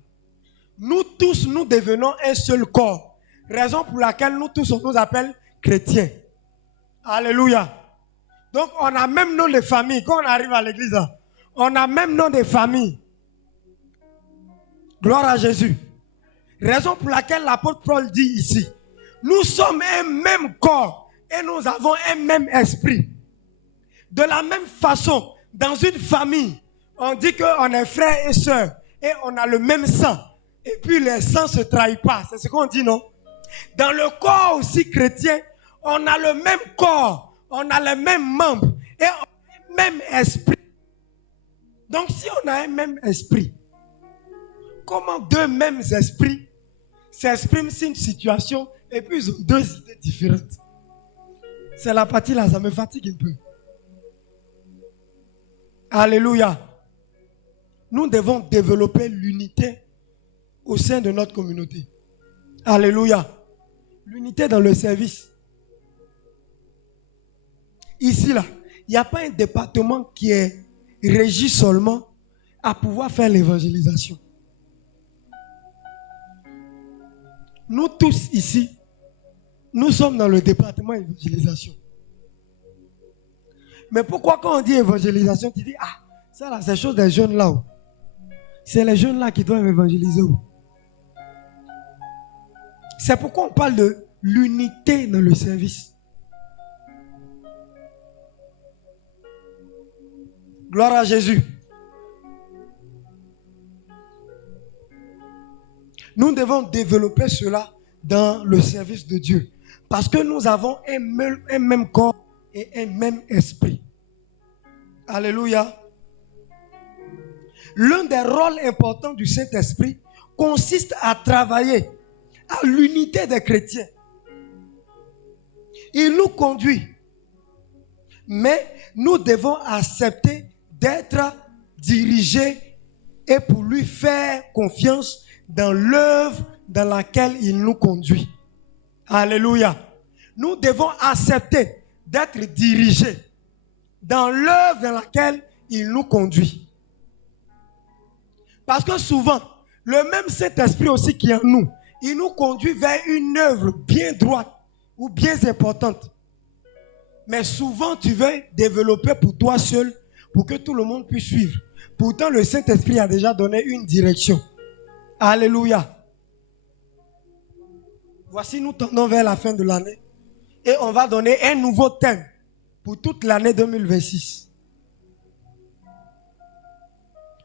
nous tous nous devenons un seul corps. Raison pour laquelle nous tous on nous appelle chrétiens. Alléluia. Donc on a même nom de famille. Quand on arrive à l'église là, on a même nom de famille. Gloire à Jésus. Raison pour laquelle l'apôtre Paul dit ici, nous sommes un même corps et nous avons un même esprit. De la même façon, dans une famille, on dit qu'on est frères et sœurs et on a le même sang. Et puis le sang ne se trahit pas. C'est ce qu'on dit, non? Dans le corps aussi chrétien, on a le même corps, on a les mêmes membres et on a le même esprit. Donc si on a un même esprit, comment deux mêmes esprits s'expriment sur une situation et puis ils ont deux idées différentes? C'est la partie là, ça me fatigue un peu. Alléluia. Nous devons développer l'unité au sein de notre communauté. Alléluia. L'unité dans le service. Ici, là, il n'y a pas un département qui est régi seulement à pouvoir faire l'évangélisation. Nous tous ici, nous sommes dans le département évangélisation. Mais pourquoi quand on dit évangélisation, tu dis, ah, ça là, c'est chose des jeunes là. C'est les jeunes là qui doivent évangéliser. C'est pourquoi on parle de l'unité dans le service. Gloire à Jésus. Nous devons développer cela dans le service de Dieu. Parce que nous avons un même corps et un même esprit. Alléluia. L'un des rôles importants du Saint-Esprit consiste à travailler à l'unité des chrétiens. Il nous conduit. Mais nous devons accepter d'être dirigés et pour lui faire confiance dans l'œuvre dans laquelle il nous conduit. Alléluia. Nous devons accepter d'être dirigés dans l'œuvre dans laquelle il nous conduit. Parce que souvent, le même Saint-Esprit aussi qui est en nous, il nous conduit vers une œuvre bien droite ou bien importante. Mais souvent, tu veux développer pour toi seul, pour que tout le monde puisse suivre. Pourtant, le Saint-Esprit a déjà donné une direction. Alléluia. Voici, nous tendons vers la fin de l'année. Et on va donner un nouveau thème pour toute l'année 2026.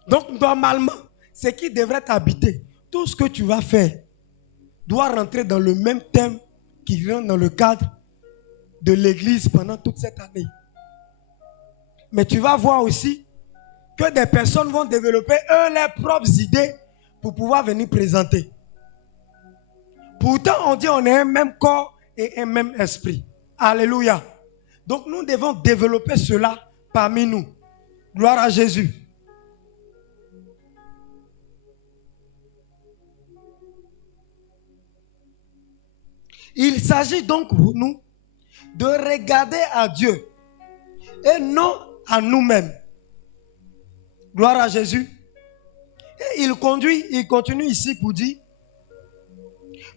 Donc, normalement, ce qui devrait t'habiter, tout ce que tu vas faire, doit rentrer dans le même thème qui rentre dans le cadre de l'église pendant toute cette année. Mais tu vas voir aussi que des personnes vont développer leurs propres idées pour pouvoir venir présenter. Pourtant, on dit on est un même corps et un même esprit. Alléluia. Donc nous devons développer cela parmi nous. Gloire à Jésus. Il s'agit donc pour nous de regarder à Dieu et non à nous-mêmes. Gloire à Jésus. Et il continue ici pour dire,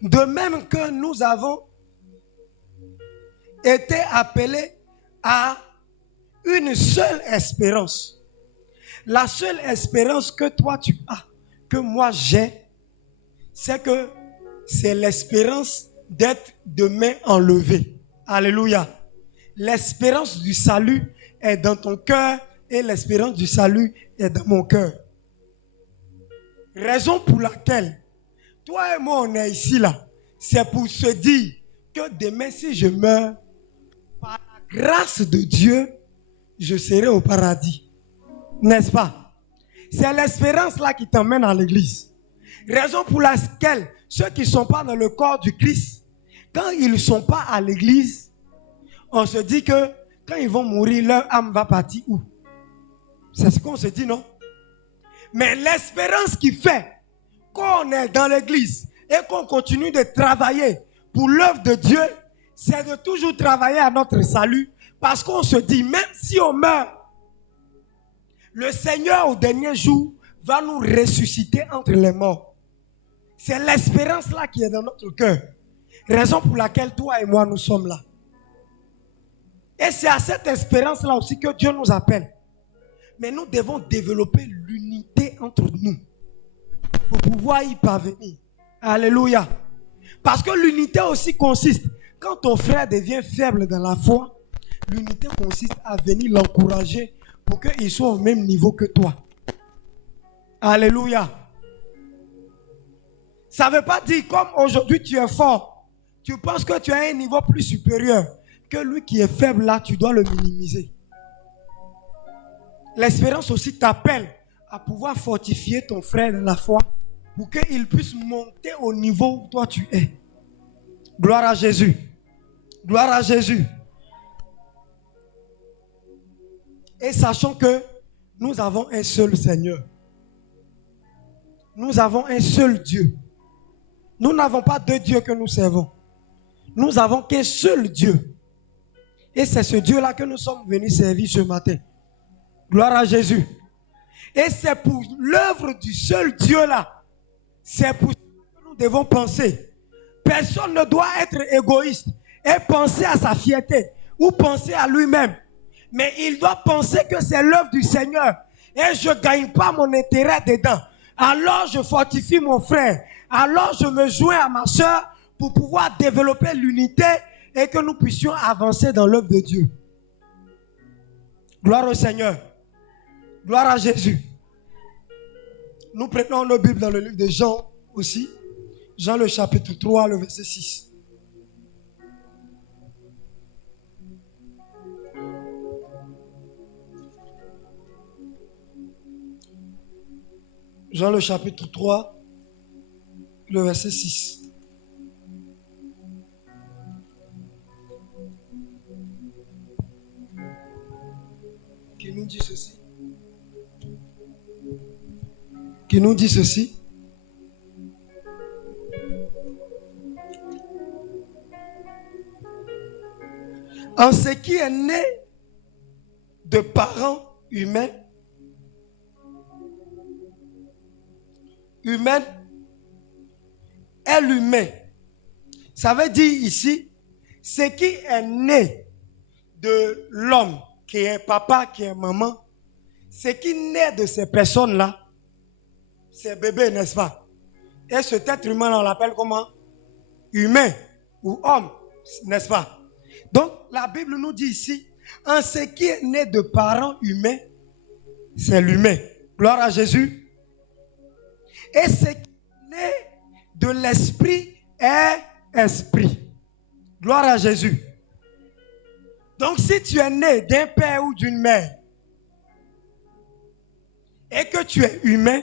de même que nous avons été appelés à une seule espérance. La seule espérance que toi tu as, que moi j'ai, c'est l'espérance d'être demain enlevé. Alléluia. L'espérance du salut est dans ton cœur et l'espérance du salut est dans mon cœur. Raison pour laquelle toi et moi on est ici là, c'est pour se dire que demain si je meurs, par la grâce de Dieu, je serai au paradis. N'est-ce pas? C'est l'espérance là qui t'emmène à l'église. Raison pour laquelle ceux qui ne sont pas dans le corps du Christ, quand ils ne sont pas à l'église, on se dit que quand ils vont mourir, leur âme va partir où? C'est ce qu'on se dit, non? Mais l'espérance qui fait qu'on est dans l'église et qu'on continue de travailler pour l'œuvre de Dieu, c'est de toujours travailler à notre salut. Parce qu'on se dit, même si on meurt, le Seigneur au dernier jour va nous ressusciter entre les morts. C'est l'espérance là qui est dans notre cœur. Raison pour laquelle toi et moi nous sommes là. Et c'est à cette espérance là aussi que Dieu nous appelle. Mais nous devons développer l'unité entre nous pour pouvoir y parvenir. Alléluia. Parce que l'unité aussi consiste, quand ton frère devient faible dans la foi, l'unité consiste à venir l'encourager pour qu'il soit au même niveau que toi. Alléluia. Ça ne veut pas dire comme aujourd'hui tu es fort, tu penses que tu as un niveau plus supérieur, que lui qui est faible là, tu dois le minimiser. L'espérance aussi t'appelle à pouvoir fortifier ton frère dans la foi pour qu'il puisse monter au niveau où toi tu es. Gloire à Jésus. Gloire à Jésus. Et sachons que nous avons un seul Seigneur. Nous avons un seul Dieu. Nous n'avons pas deux dieux que nous servons. Nous n'avons qu'un seul Dieu. Et c'est ce Dieu-là que nous sommes venus servir ce matin. Gloire à Jésus. Et c'est pour l'œuvre du seul Dieu là. C'est pour ça que nous devons penser. Personne ne doit être égoïste et penser à sa fierté ou penser à lui-même. Mais il doit penser que c'est l'œuvre du Seigneur. Et je ne gagne pas mon intérêt dedans. Alors je fortifie mon frère. Alors je me joins à ma soeur pour pouvoir développer l'unité et que nous puissions avancer dans l'œuvre de Dieu. Gloire au Seigneur. Gloire à Jésus. Nous prenons nos Bibles dans le livre de Jean aussi. Jean le chapitre 3, le verset 6. Jean le chapitre 3, le verset 6. Qui nous dit ceci? Qui nous dit ceci? En ce qui est né de parents humains, est l'humain. Ça veut dire ici, ce qui est né de l'homme, qui est papa, qui est maman, ce qui naît de ces personnes-là, c'est bébé, n'est-ce pas? Et cet être humain, on l'appelle comment? Humain ou homme, n'est-ce pas? Donc, la Bible nous dit ici, en ce qui est né de parents humains, c'est l'humain. Gloire à Jésus. Et ce qui est né de l'esprit est esprit. Gloire à Jésus. Donc, si tu es né d'un père ou d'une mère, et que tu es humain,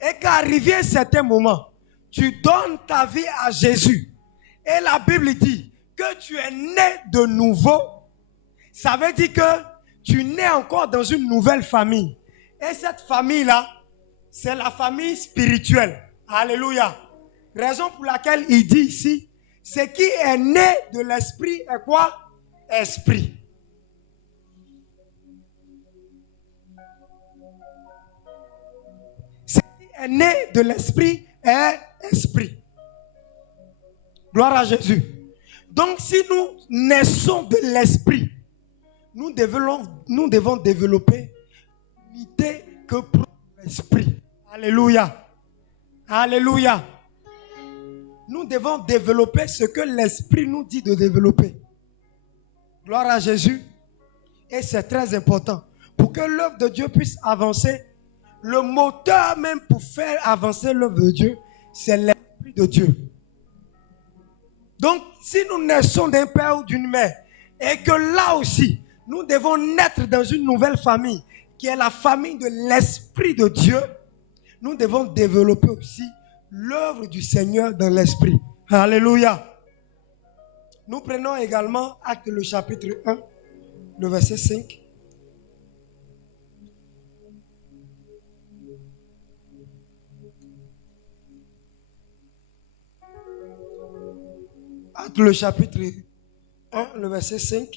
et qu'arrivé un certain moment, tu donnes ta vie à Jésus, et la Bible dit que tu es né de nouveau, ça veut dire que tu nais encore dans une nouvelle famille. Et cette famille-là, c'est la famille spirituelle. Alléluia. Raison pour laquelle il dit ici, ce qui est né de l'esprit est quoi? Esprit. Ce qui est né de l'esprit est esprit. Gloire à Jésus. Donc si nous naissons de l'esprit, nous devons développer l'unité que prend l'esprit. Alléluia. Alléluia. Nous devons développer ce que l'esprit nous dit de développer. Gloire à Jésus. Et c'est très important. Pour que l'œuvre de Dieu puisse avancer, le moteur même pour faire avancer l'œuvre de Dieu, c'est l'esprit de Dieu. Donc, si nous naissons d'un père ou d'une mère, et que là aussi, nous devons naître dans une nouvelle famille, qui est la famille de l'esprit de Dieu, nous devons développer aussi l'œuvre du Seigneur dans l'esprit. Alléluia. Nous prenons également Actes le chapitre 1, le verset 5. Actes le chapitre 1, le verset 5,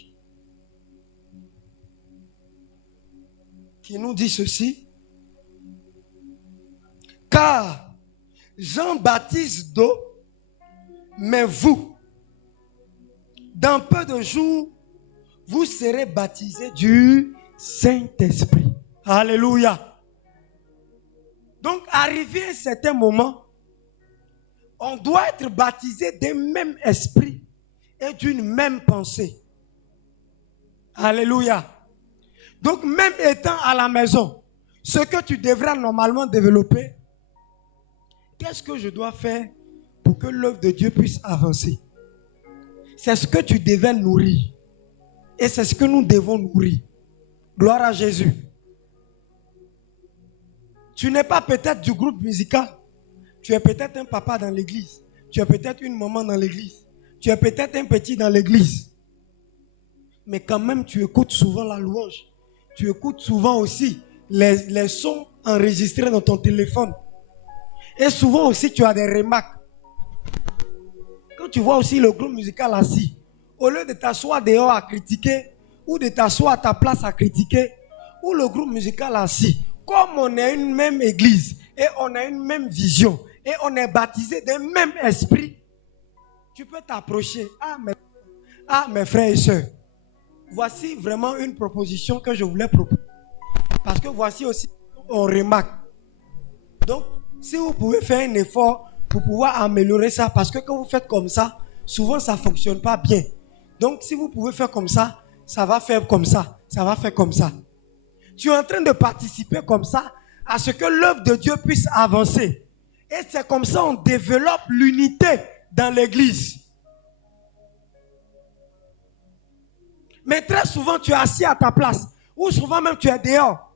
qui nous dit ceci. Car Jean baptise d'eau, mais vous, dans peu de jours, vous serez baptisés du Saint-Esprit. Alléluia. Donc, arrivé à un certain moment, on doit être baptisé d'un même esprit et d'une même pensée. Alléluia. Donc, même étant à la maison, ce que tu devras normalement développer, qu'est-ce que je dois faire pour que l'œuvre de Dieu puisse avancer? C'est ce que tu devais nourrir. Et c'est ce que nous devons nourrir. Gloire à Jésus. Tu n'es pas peut-être du groupe musical. Tu es peut-être un papa dans l'église. Tu es peut-être une maman dans l'église. Tu es peut-être un petit dans l'église. Mais quand même, tu écoutes souvent la louange. Tu écoutes souvent aussi les sons enregistrés dans ton téléphone. Et souvent aussi, tu as des remarques. Quand tu vois aussi le groupe musical assis, au lieu de t'asseoir dehors à critiquer, ou de t'asseoir à ta place à critiquer, ou le groupe musical assis, comme on est une même église et on a une même vision et on est baptisé d'un même esprit, tu peux t'approcher. Mes frères et sœurs, voici vraiment une proposition que je voulais proposer. Parce que voici aussi, on remarque. Donc, si vous pouvez faire un effort pour pouvoir améliorer ça, parce que quand vous faites comme ça, souvent ça ne fonctionne pas bien. Donc, si vous pouvez faire comme ça, ça va faire comme ça, ça va faire comme ça. Tu es en train de participer comme ça à ce que l'œuvre de Dieu puisse avancer. Et c'est comme ça qu'on développe l'unité dans l'église. Mais très souvent, tu es assis à ta place. Ou souvent même, tu es dehors.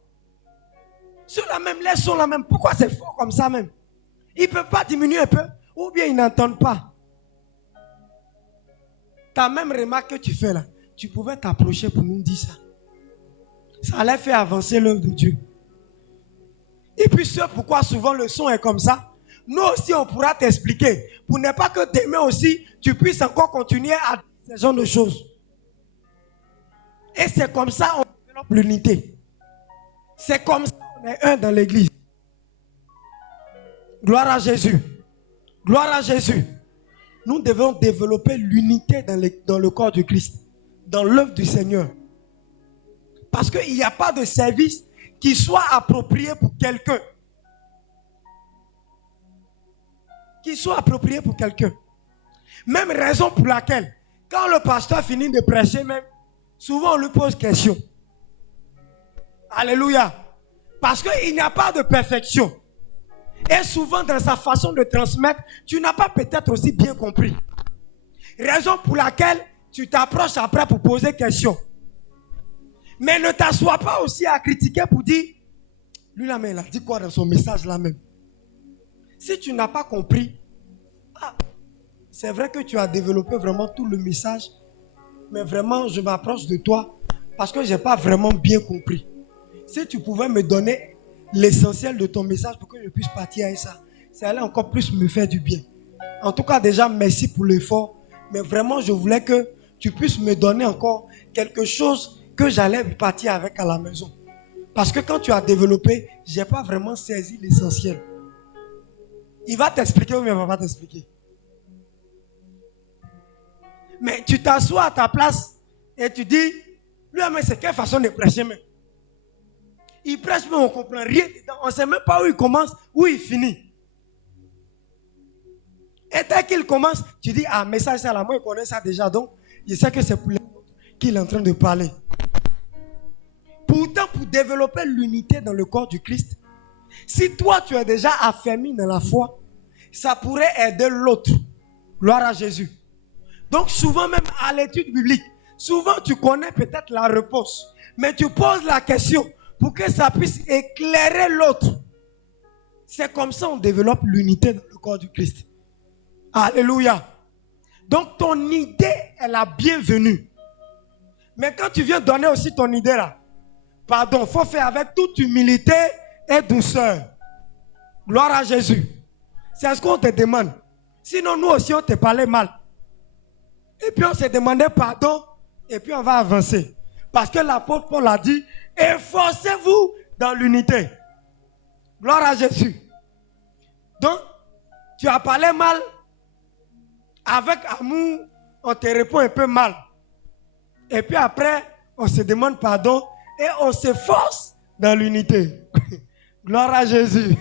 Sur la même, les sons la même. Pourquoi c'est fort comme ça même? Ils ne peuvent pas diminuer un peu. Ou bien ils n'entendent pas. Ta même remarque que tu fais là, tu pouvais t'approcher pour nous dire ça. Ça allait faire avancer l'œuvre de Dieu. Et puis ce pourquoi souvent le son est comme ça, nous aussi on pourra t'expliquer. Pour ne pas que demain aussi, tu puisses encore continuer à dire ce genre de choses. Et c'est comme ça qu'on développe l'unité. C'est comme ça qu'on est un dans l'église. Gloire à Jésus. Gloire à Jésus. Nous devons développer l'unité dans le corps du Christ, dans l'œuvre du Seigneur. Parce qu'il n'y a pas de service qui soit approprié pour quelqu'un. Qui soit approprié pour quelqu'un. Même raison pour laquelle, quand le pasteur finit de prêcher même, souvent on lui pose question. Alléluia. Parce qu'il n'y a pas de perfection. Et souvent dans sa façon de transmettre, tu n'as pas peut-être aussi bien compris. Raison pour laquelle tu t'approches après pour poser question. Mais ne t'assois pas aussi à critiquer pour dire, lui là, mais il a dit quoi dans son message là même? Si tu n'as pas compris, c'est vrai que tu as développé vraiment tout le message, mais vraiment je m'approche de toi parce que je n'ai pas vraiment bien compris. Si tu pouvais me donner l'essentiel de ton message pour que je puisse partir avec ça, ça allait encore plus me faire du bien. En tout cas, déjà, merci pour l'effort, mais vraiment, je voulais que tu puisses me donner encore quelque chose que j'allais partir avec à la maison. Parce que quand tu as développé, je n'ai pas vraiment saisi l'essentiel. Il va t'expliquer ou il ne va pas t'expliquer. Mais tu t'assois à ta place et tu dis, lui, mais c'est quelle façon de prêcher même? Il prêche, mais on ne comprend rien dedans. On ne sait même pas où il commence, où il finit. Et dès qu'il commence, tu dis, message ça là, moi je connais ça déjà, donc je sais que c'est pour les autres qu'il est en train de parler. Pourtant, pour développer l'unité dans le corps du Christ, si toi tu es déjà affermi dans la foi, ça pourrait aider l'autre. Gloire à Jésus. Donc souvent même à l'étude biblique, souvent tu connais peut-être la réponse, mais tu poses la question pour que ça puisse éclairer l'autre. C'est comme ça qu'on développe l'unité dans le corps du Christ. Alléluia. Donc ton idée est la bienvenue. Mais quand tu viens donner aussi ton idée là, pardon, il faut faire avec toute humilité et douceur. Gloire à Jésus. C'est ce qu'on te demande. Sinon nous aussi on te parlait mal. Et puis on se demandait pardon et puis on va avancer. Parce que l'apôtre Paul a dit, efforcez-vous dans l'unité. Gloire à Jésus. Donc, tu as parlé mal, avec amour, on te répond un peu mal. Et puis après, on se demande pardon et on s'efforce dans l'unité. Gloire à Jésus.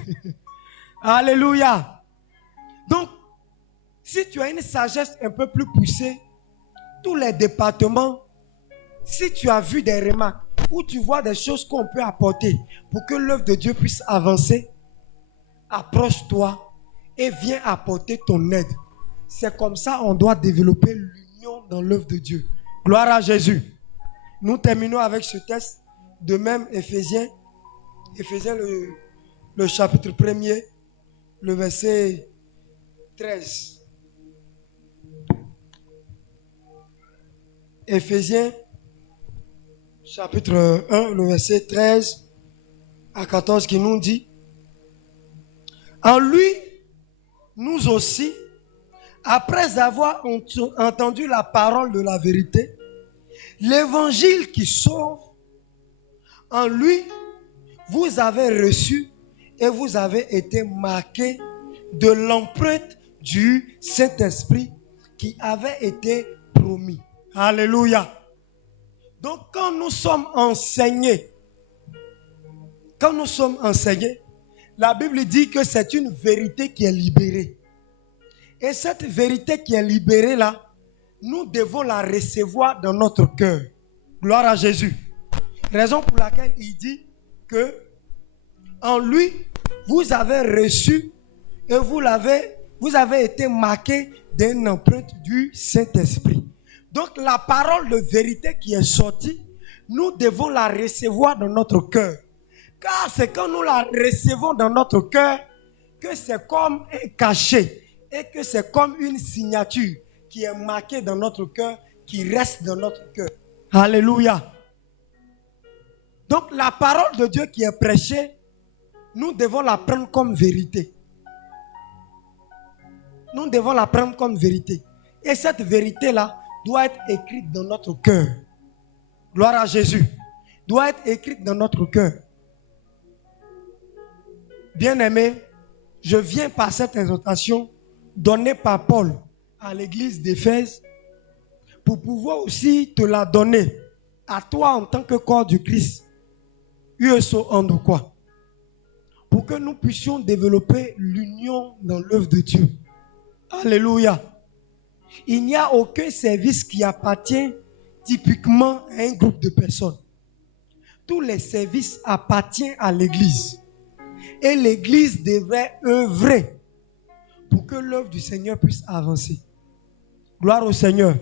Alléluia. Donc, si tu as une sagesse un peu plus poussée, tous les départements, si tu as vu des remarques ou tu vois des choses qu'on peut apporter pour que l'œuvre de Dieu puisse avancer, approche-toi et viens apporter ton aide. C'est comme ça qu'on doit développer l'union dans l'œuvre de Dieu. Gloire à Jésus. Nous terminons avec ce texte de même Éphésiens le chapitre 1er, le verset 13. Éphésiens chapitre 1, le verset 13 à 14 qui nous dit: en lui, nous aussi, après avoir entendu la parole de la vérité, l'évangile qui sauve, en lui, vous avez reçu et vous avez été marqués de l'empreinte du Saint-Esprit qui avait été promis. Alléluia. Donc quand nous sommes enseignés, la Bible dit que c'est une vérité qui est libérée. Et cette vérité qui est libérée là, nous devons la recevoir dans notre cœur. Gloire à Jésus. Raison pour laquelle il dit que en lui, vous avez reçu et vous avez été marqué d'une empreinte du Saint-Esprit. Donc la parole de vérité qui est sortie, nous devons la recevoir dans notre cœur. Car c'est quand nous la recevons dans notre cœur que c'est comme un cachet et que c'est comme une signature qui est marquée dans notre cœur, qui reste dans notre cœur. Alléluia. Donc la parole de Dieu qui est prêchée, nous devons la prendre comme vérité. Nous devons la prendre comme vérité. Et cette vérité-là doit être écrite dans notre cœur. Gloire à Jésus. Doit être écrite dans notre cœur. Bien-aimé, je viens par cette exhortation donnée par Paul à l'église d'Éphèse pour pouvoir aussi te la donner à toi en tant que corps du Christ. USO quoi? Pour que nous puissions développer l'union dans l'œuvre de Dieu. Alléluia. Il n'y a aucun service qui appartient typiquement à un groupe de personnes. Tous les services appartiennent à l'église. Et l'église devrait œuvrer pour que l'œuvre du Seigneur puisse avancer. Gloire au Seigneur.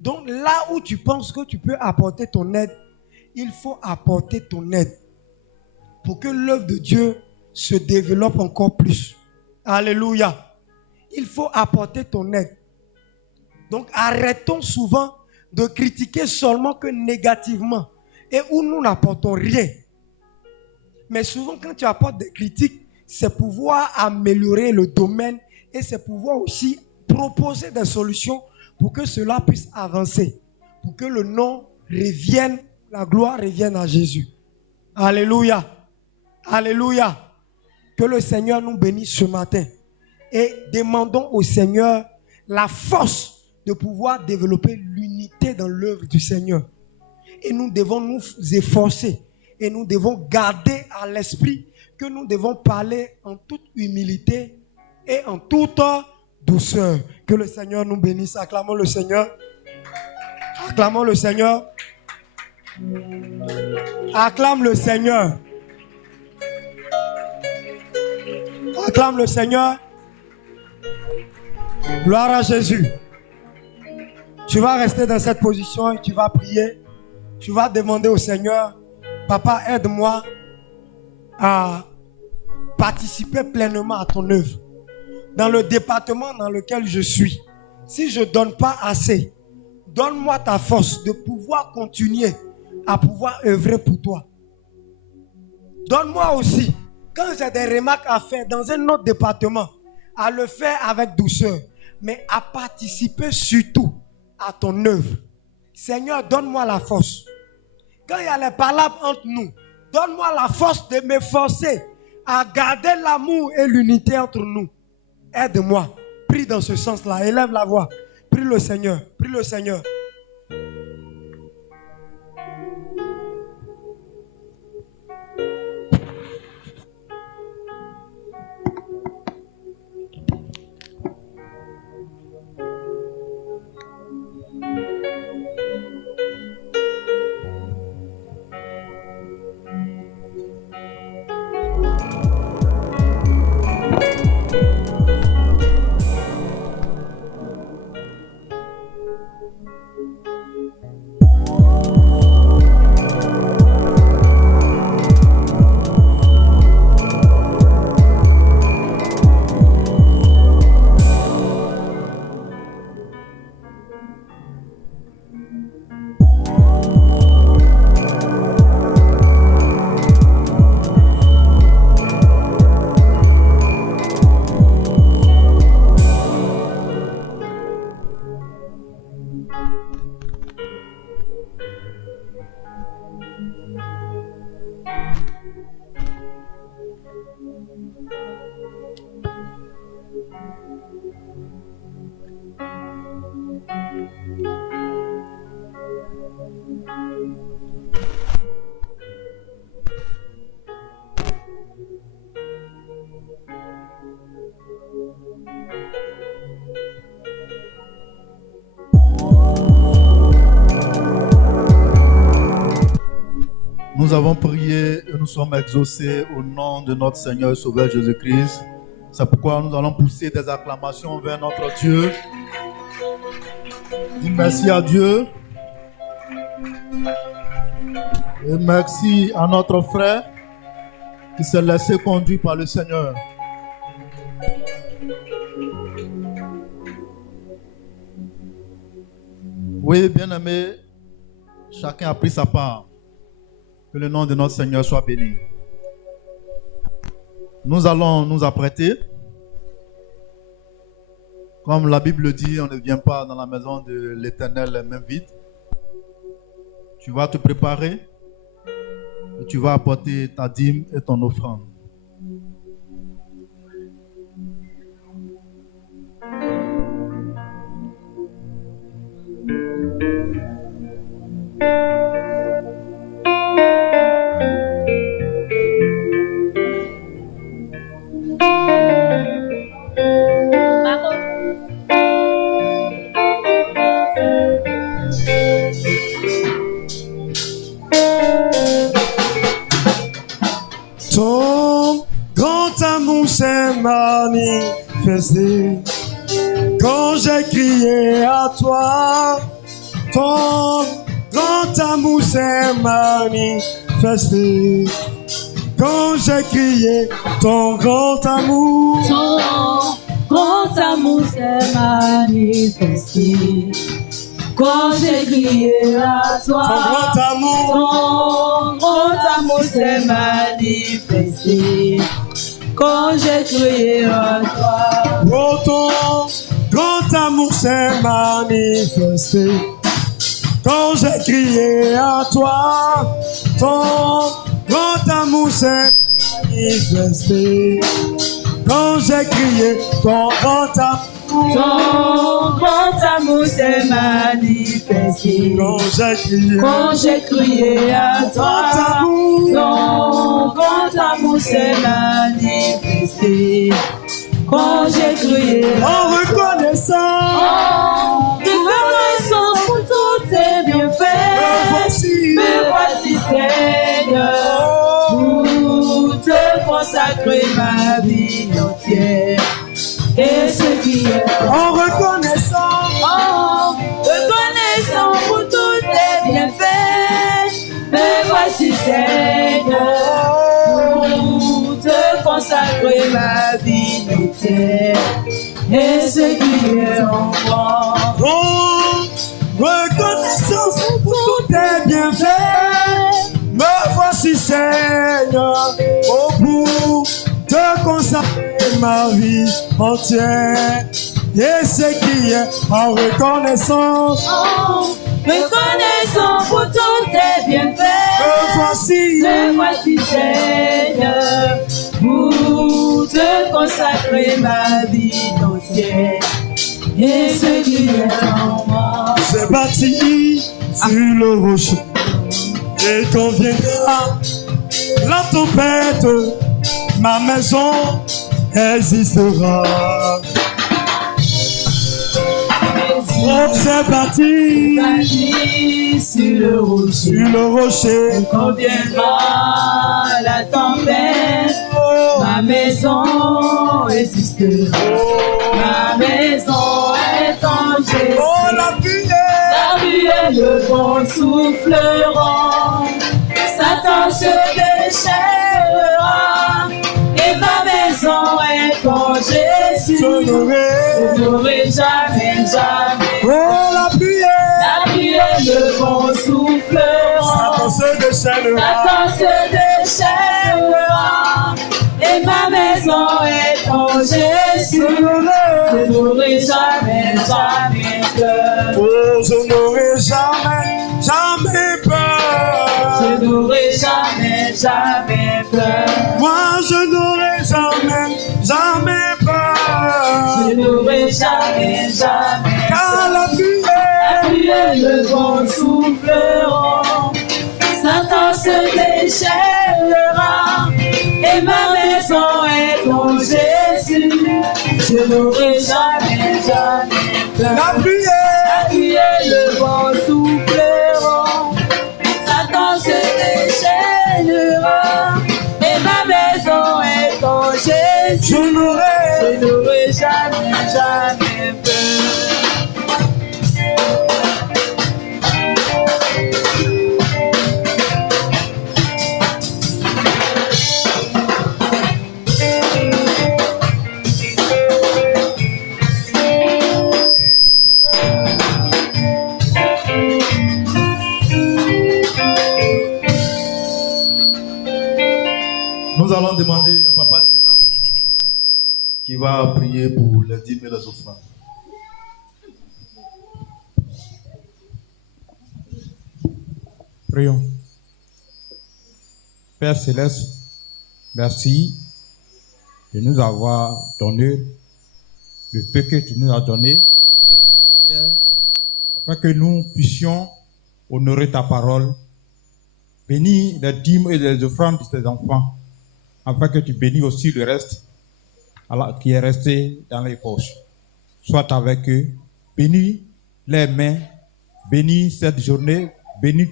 Donc là où tu penses que tu peux apporter ton aide, il faut apporter ton aide pour que l'œuvre de Dieu se développe encore plus. Alléluia. Il faut apporter ton aide. Donc arrêtons souvent de critiquer seulement que négativement et où nous n'apportons rien. Mais souvent quand tu apportes des critiques, c'est pouvoir améliorer le domaine et c'est pouvoir aussi proposer des solutions pour que cela puisse avancer. Pour que le nom revienne, la gloire revienne à Jésus. Alléluia. Alléluia. Que le Seigneur nous bénisse ce matin. Et demandons au Seigneur la force de pouvoir développer l'unité dans l'œuvre du Seigneur. Et nous devons nous efforcer. Et nous devons garder à l'esprit que nous devons parler en toute humilité et en toute douceur. Que le Seigneur nous bénisse. Acclamons le Seigneur. Acclamons le Seigneur. Acclame le Seigneur. Acclame le Seigneur. Gloire à Jésus. Tu vas rester dans cette position et tu vas prier. Tu vas demander au Seigneur, Papa, aide-moi à participer pleinement à ton œuvre. Dans le département dans lequel je suis, si je ne donne pas assez, donne-moi ta force de pouvoir continuer à pouvoir œuvrer pour toi. Donne-moi aussi, quand j'ai des remarques à faire dans un autre département, à le faire avec douceur, mais à participer surtout à ton œuvre. Seigneur, donne-moi la force. Quand il y a les palabres entre nous, donne-moi la force de m'efforcer à garder l'amour et l'unité entre nous. Aide-moi. Prie dans ce sens-là. Élève la voix. Prie le Seigneur. Prie le Seigneur. nous avons prié et nous sommes exaucés au nom de notre Seigneur et Sauveur Jésus-Christ. C'est pourquoi nous allons pousser des acclamations vers notre Dieu. Dis merci à Dieu. Et merci à notre frère qui s'est laissé conduire par le Seigneur. Oui, bien-aimé, chacun a pris sa part. Que le nom de notre Seigneur soit béni. Nous allons nous apprêter. Comme la Bible dit, on ne vient pas dans la maison de l'Éternel les mains vides. Tu vas te préparer et tu vas apporter ta dîme et ton offrande. Ton grand amour s'est manifesté quand j'ai crié à toi. Ton grand amour s'est manifesté quand j'ai crié ton grand amour. Ton grand amour s'est manifesté quand j'ai crié à toi. Ton grand amour. Ton grand amour s'est manifesté quand j'ai crié à toi. Oh, ton grand amour s'est manifesté quand j'ai crié à toi. Ton grand amour s'est manifesté quand j'ai crié ton grand amour. Ton grand amour s'est manifesté quand j'ai crié à toi. Ton grand amour s'est manifesté quand j'ai crié à toi. En reconnaissance pour tous tes bienfaits. Me voici Seigneur, pour te consacrer ma vie entière. Et ce qui est en reconnaissant pour tous tes bienfaits. Me voici Seigneur, pour te consacrer ma vie entière. Et ce qui est en moi. Reconnaissance pour tous tes bienfaits. Me voici Seigneur, oh, pour te consacrer ma vie entière. Et ce qui est en reconnaissance. Reconnaissant pour tous tes bienfaits. Me voici Seigneur, pour te consacrer ma vie entière. Et ce qui est en moi. J'ai bâti sur le rocher, et quand viendra la tempête, ma maison existera. On s'est bâti sur le rocher. Quand viendra la tempête, ma maison existera. Ma maison est en Jésus. Oh, la pluie et le vent souffleront. Satan se déchirera. Et ma maison est en Jésus. Je n'aurai jamais. Oh, la pluie et le vent souffleront. Satan se déchirera. Et ma maison est en Jésus. Je n'aurai jamais peur. Oh, je n'aurai jamais peur. Je n'aurai jamais peur. Moi, je n'aurai jamais peur. Je n'aurai jamais. Car la pluie et le vent souffleront. Satan se déchirera. Et ma maison est en Jésus. Je n'aurai jamais peur. la pluie Et le vent souffleront. Satan se déchirera. Nous allons demander à Papa Tina qui va prier pour les dîmes et les offrandes. Prions. Père Céleste, merci de nous avoir donné le peu que tu nous as donné, Seigneur, afin que nous puissions honorer ta parole. Bénis les dîmes et les offrandes de tes enfants, afin que tu bénis aussi le reste qui est resté dans les poches. Sois avec eux, bénis les mains, bénis cette journée, bénis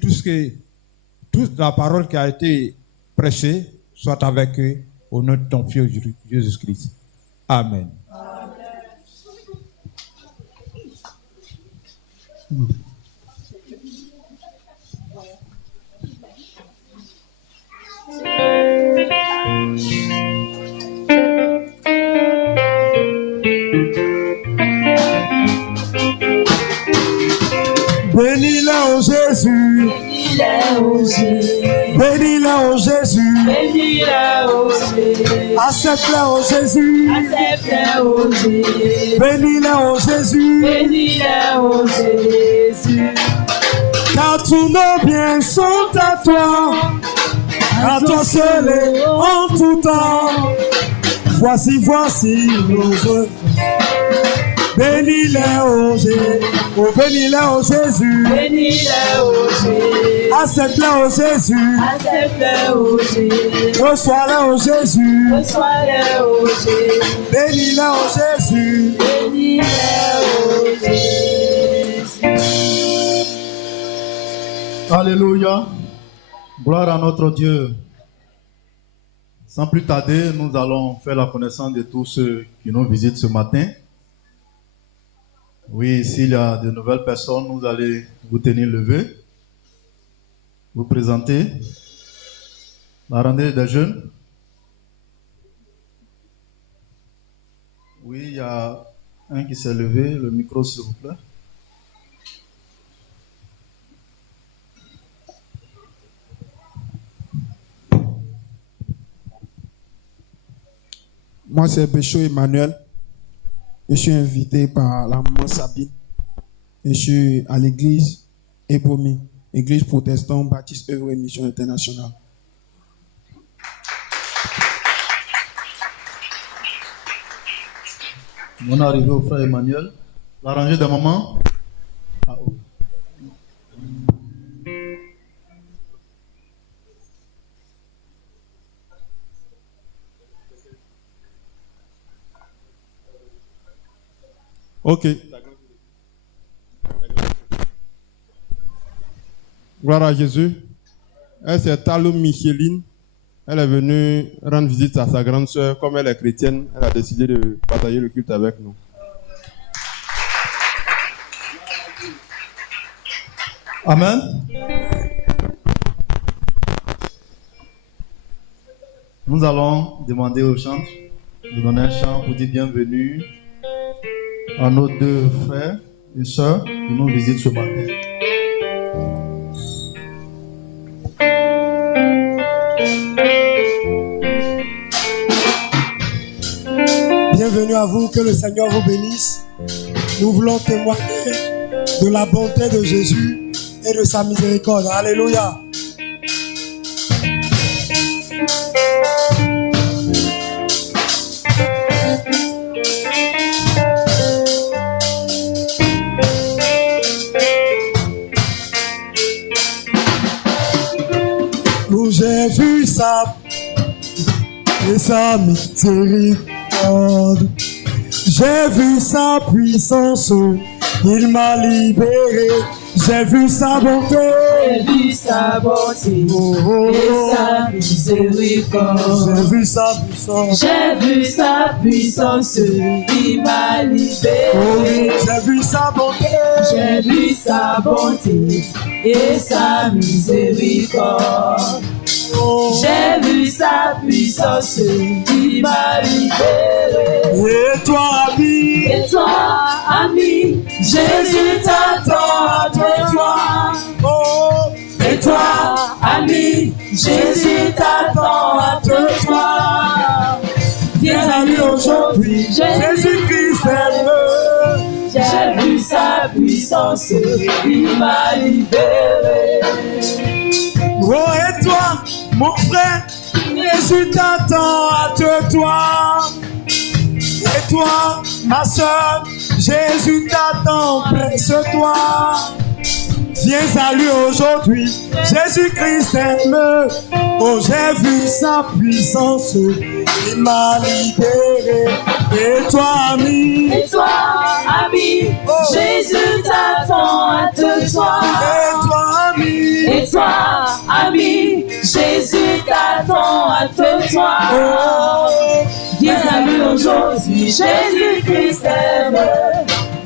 toute la parole qui a été prêchée, soit avec eux, au nom de ton Fils Jésus-Christ. Amen. Bénis-le, oh Jésus. Bénis-le, oh Jésus. Bénis-le, oh Jésus. Bénis-le, oh Jésus. Accepte-le, oh Jésus. Accepte-le, oh Jésus. Bénis-le, oh Jésus. Bénis-le, oh Jésus. Car tous nos biens sont à toi. À toi seul et en tout temps. Voici nos vœux. Bénis-le, oh Jésus. Oh, bénis-le, oh Jésus. Bénis-le, oh Jésus. Accepte-le, oh Jésus. Accepte-le, oh Jésus. Reçois-le, oh Jésus. Reçois-le, oh Jésus. Bénis-le, oh Jésus. Bénis-le, oh Jésus. Alléluia. Gloire à notre Dieu. Sans plus tarder, nous allons faire la connaissance de tous ceux qui nous visitent ce matin. Oui, s'il y a de nouvelles personnes, vous allez vous tenir levé, vous présenter. La rendez des jeunes. Oui, il y a un qui s'est levé, le micro s'il vous plaît. Moi, c'est Bécho Emmanuel. Je suis invité par la maman Sabine. Je suis à l'église Ebomi, église protestante baptiste œuvre et mission internationale. On est arrivé au frère Emmanuel. La rangée des mamans. Ah, oh. Ok. Gloire à Jésus. Elle, c'est Talou Micheline. Elle est venue rendre visite à sa grande sœur. Comme elle est chrétienne, elle a décidé de partager le culte avec nous. Amen. Nous allons demander au chantre de donner un chant pour dire bienvenue à nos deux frères et sœurs qui nous visitent ce matin. Bienvenue à vous, que le Seigneur vous bénisse. Nous voulons témoigner de la bonté de Jésus et de sa miséricorde. Alléluia. Où j'ai vu ça et sa miséricorde. J'ai vu sa puissance, il m'a libéré. J'ai vu sa bonté, J'ai vu sa bonté et sa miséricorde. j'ai vu sa puissance. J'ai vu sa puissance, il m'a libéré. J'ai vu sa bonté, J'ai vu sa bonté et sa miséricorde. J'ai vu sa puissance, il m'a libéré. et toi, ami, Et toi, ami, Jésus t'attend de toi. oh, Et toi, ami, Jésus t'attend de toi. aujourd'hui. Jésus-Christ aime. J'ai vu sa puissance, il m'a libéré. Oh, et toi, mon frère, Jésus t'attend à toi. Et toi, ma soeur, Jésus t'attend près de toi. Viens à lui aujourd'hui, Jésus-Christ aime. Oh, j'ai vu sa puissance, il m'a libéré. Et toi, ami, Jésus t'attend à toi. et toi, ami, Et toi, ami, Jésus t'attend à toi. oh, Viens à lui aujourd'hui, Jésus-Christ aime.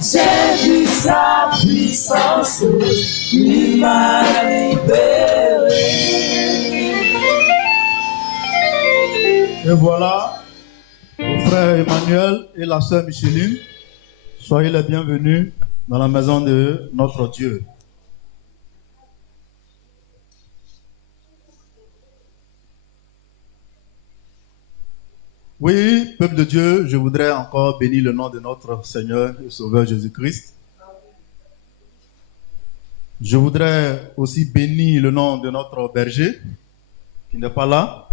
J'ai vu sa puissance, il m'a libéré. Et voilà, le frère Emmanuel et la sœur Micheline, soyez les bienvenus dans la maison de notre Dieu. Oui, peuple de Dieu, je voudrais encore bénir le nom de notre Seigneur et Sauveur Jésus-Christ. Je voudrais aussi bénir le nom de notre berger, qui n'est pas là,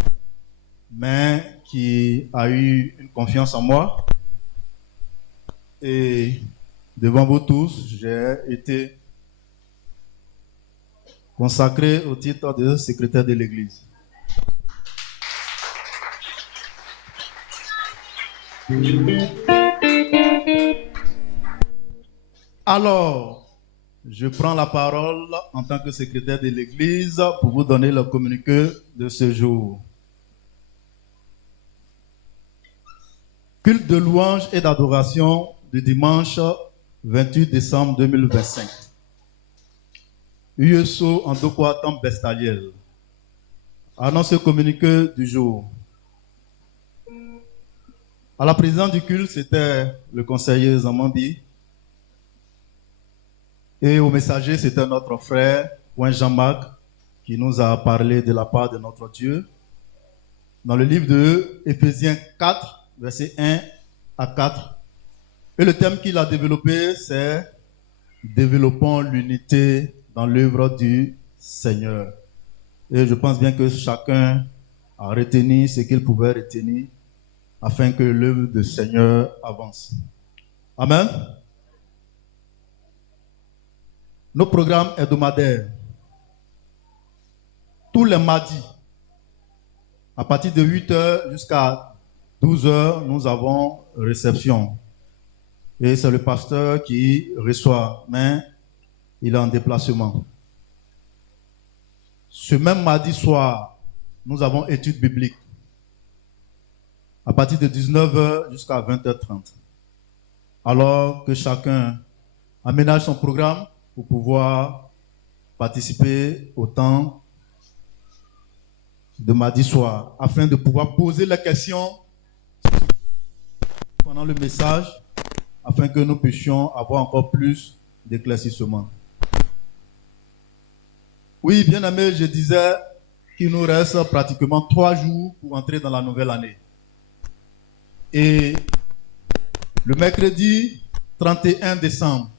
mais qui a eu une confiance en moi. Et devant vous tous, j'ai été consacré au titre de secrétaire de l'Église. Alors, je prends la parole en tant que secrétaire de l'Église pour vous donner le communiqué de ce jour. Culte de louange et d'adoration du dimanche 28 décembre 2025. USO en Dokwatam Bestaliel. Annonce communiqué du jour. À la présidence du culte, c'était le conseiller Zamandi. Et au messager, c'était notre frère, Ouin Jean-Marc, qui nous a parlé de la part de notre Dieu. Dans le livre de Éphésiens 4, versets 1 à 4. Et le thème qu'il a développé, c'est « Développons l'unité dans l'œuvre du Seigneur ». Et je pense bien que chacun a retenu ce qu'il pouvait retenir afin que l'œuvre du Seigneur avance. Amen. Nos programmes hebdomadaires. Tous les mardis, à partir de 8h jusqu'à 12h, nous avons réception. Et c'est le pasteur qui reçoit, mais il est en déplacement. Ce même mardi soir, nous avons études bibliques. À partir de 19h jusqu'à 20h30. Alors que chacun aménage son programme pour pouvoir participer au temps de mardi soir, afin de pouvoir poser les questions pendant le message, afin que nous puissions avoir encore plus d'éclaircissement. Oui, bien aimé, je disais qu'il nous reste pratiquement 3 jours pour entrer dans la nouvelle année. Et le mercredi 31 décembre,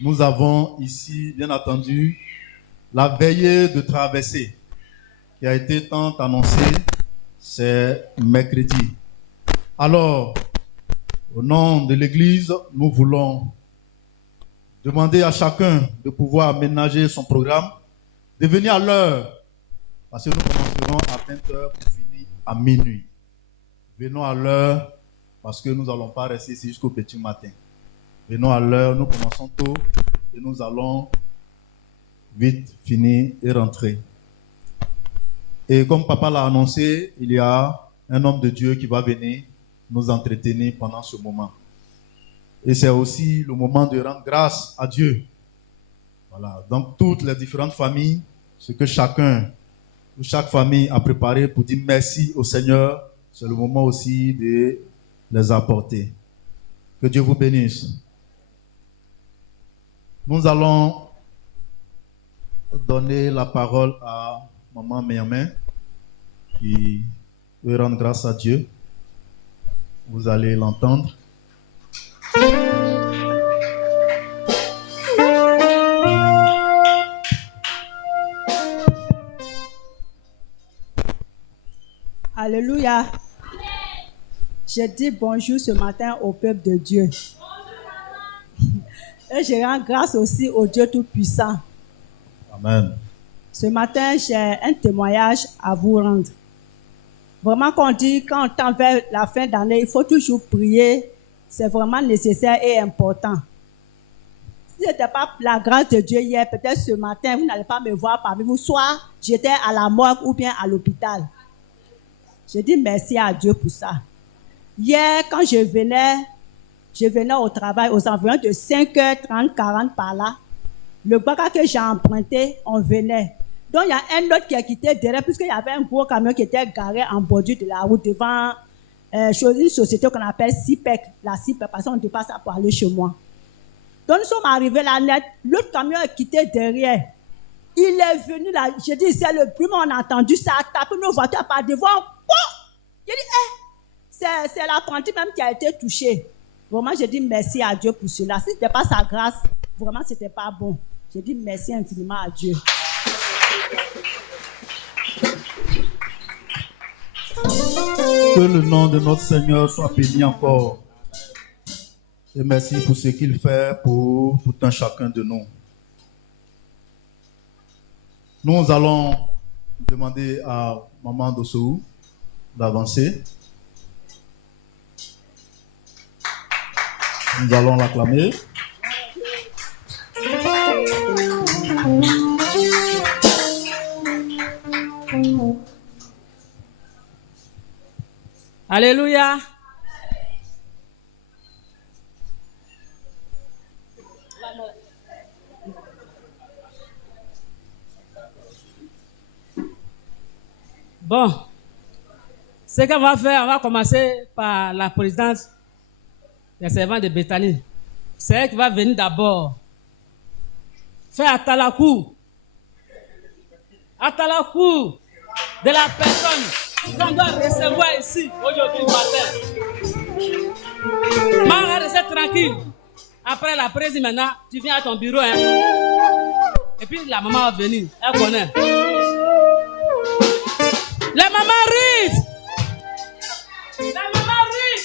nous avons ici, bien entendu, la veillée de traversée qui a été tant annoncée, c'est mercredi. Alors, au nom de l'Église, nous voulons demander à chacun de pouvoir aménager son programme, de venir à l'heure, parce que nous commencerons à 20h pour finir à minuit. Venons à l'heure, parce que nous n'allons pas rester ici jusqu'au petit matin. Venons à l'heure, nous commençons tôt et nous allons vite finir et rentrer. Et comme papa l'a annoncé, il y a un homme de Dieu qui va venir nous entretenir pendant ce moment. Et c'est aussi le moment de rendre grâce à Dieu. Voilà. Donc toutes les différentes familles, ce que chacun ou chaque famille a préparé pour dire merci au Seigneur, c'est le moment aussi de les apporter. Que Dieu vous bénisse. Nous allons donner la parole à Maman Mermin qui veut rendre grâce à Dieu. Vous allez l'entendre. Alléluia. Je dis bonjour ce matin au peuple de Dieu. Et je rends grâce aussi au Dieu Tout-Puissant. Amen. Ce matin, j'ai un témoignage à vous rendre. Vraiment, quand on dit, quand on tend vers la fin d'année, il faut toujours prier. C'est vraiment nécessaire et important. Si ce n'était pas la grâce de Dieu hier, peut-être ce matin, vous n'allez pas me voir parmi vous. Soit j'étais à la morgue ou bien à l'hôpital. Je dis merci à Dieu pour ça. Hier, quand je venais au travail aux environs de 5h30, 40 par là. Le bac que j'ai emprunté, on venait. Donc, il y a un autre qui a quitté derrière, puisqu'il y avait un gros camion qui était garé en bordure de la route devant une société qu'on appelle CIPEC. La CIPEC, parce qu'on dépasse ça pour aller chez moi. Donc, nous sommes arrivés là net. L'autre camion a quitté derrière. Il est venu là. Je dis, c'est le bruit, on a entendu ça, a tapé nos voitures par devant. Je dis, c'est l'apprenti même qui a été touché. Vraiment, je dis merci à Dieu pour cela. Si ce n'était pas sa grâce, vraiment, ce n'était pas bon. Je dis merci infiniment à Dieu. Que le nom de notre Seigneur soit béni encore. Et merci pour ce qu'il fait pour tout un chacun de nous. Nous allons demander à Maman Dossou d'avancer. Nous allons l'acclamer. Alléluia. Bon, ce qu'on va faire, on va commencer par la présidente des servants de Bethanie. C'est elle qui va venir d'abord faire atalakou de la personne qu'on doit recevoir ici aujourd'hui matin. Maman, reste tranquille. Après la présidente, maintenant, tu viens à ton bureau. Hein? Et puis la maman va venir. Elle connaît. La maman rit. La maman rit.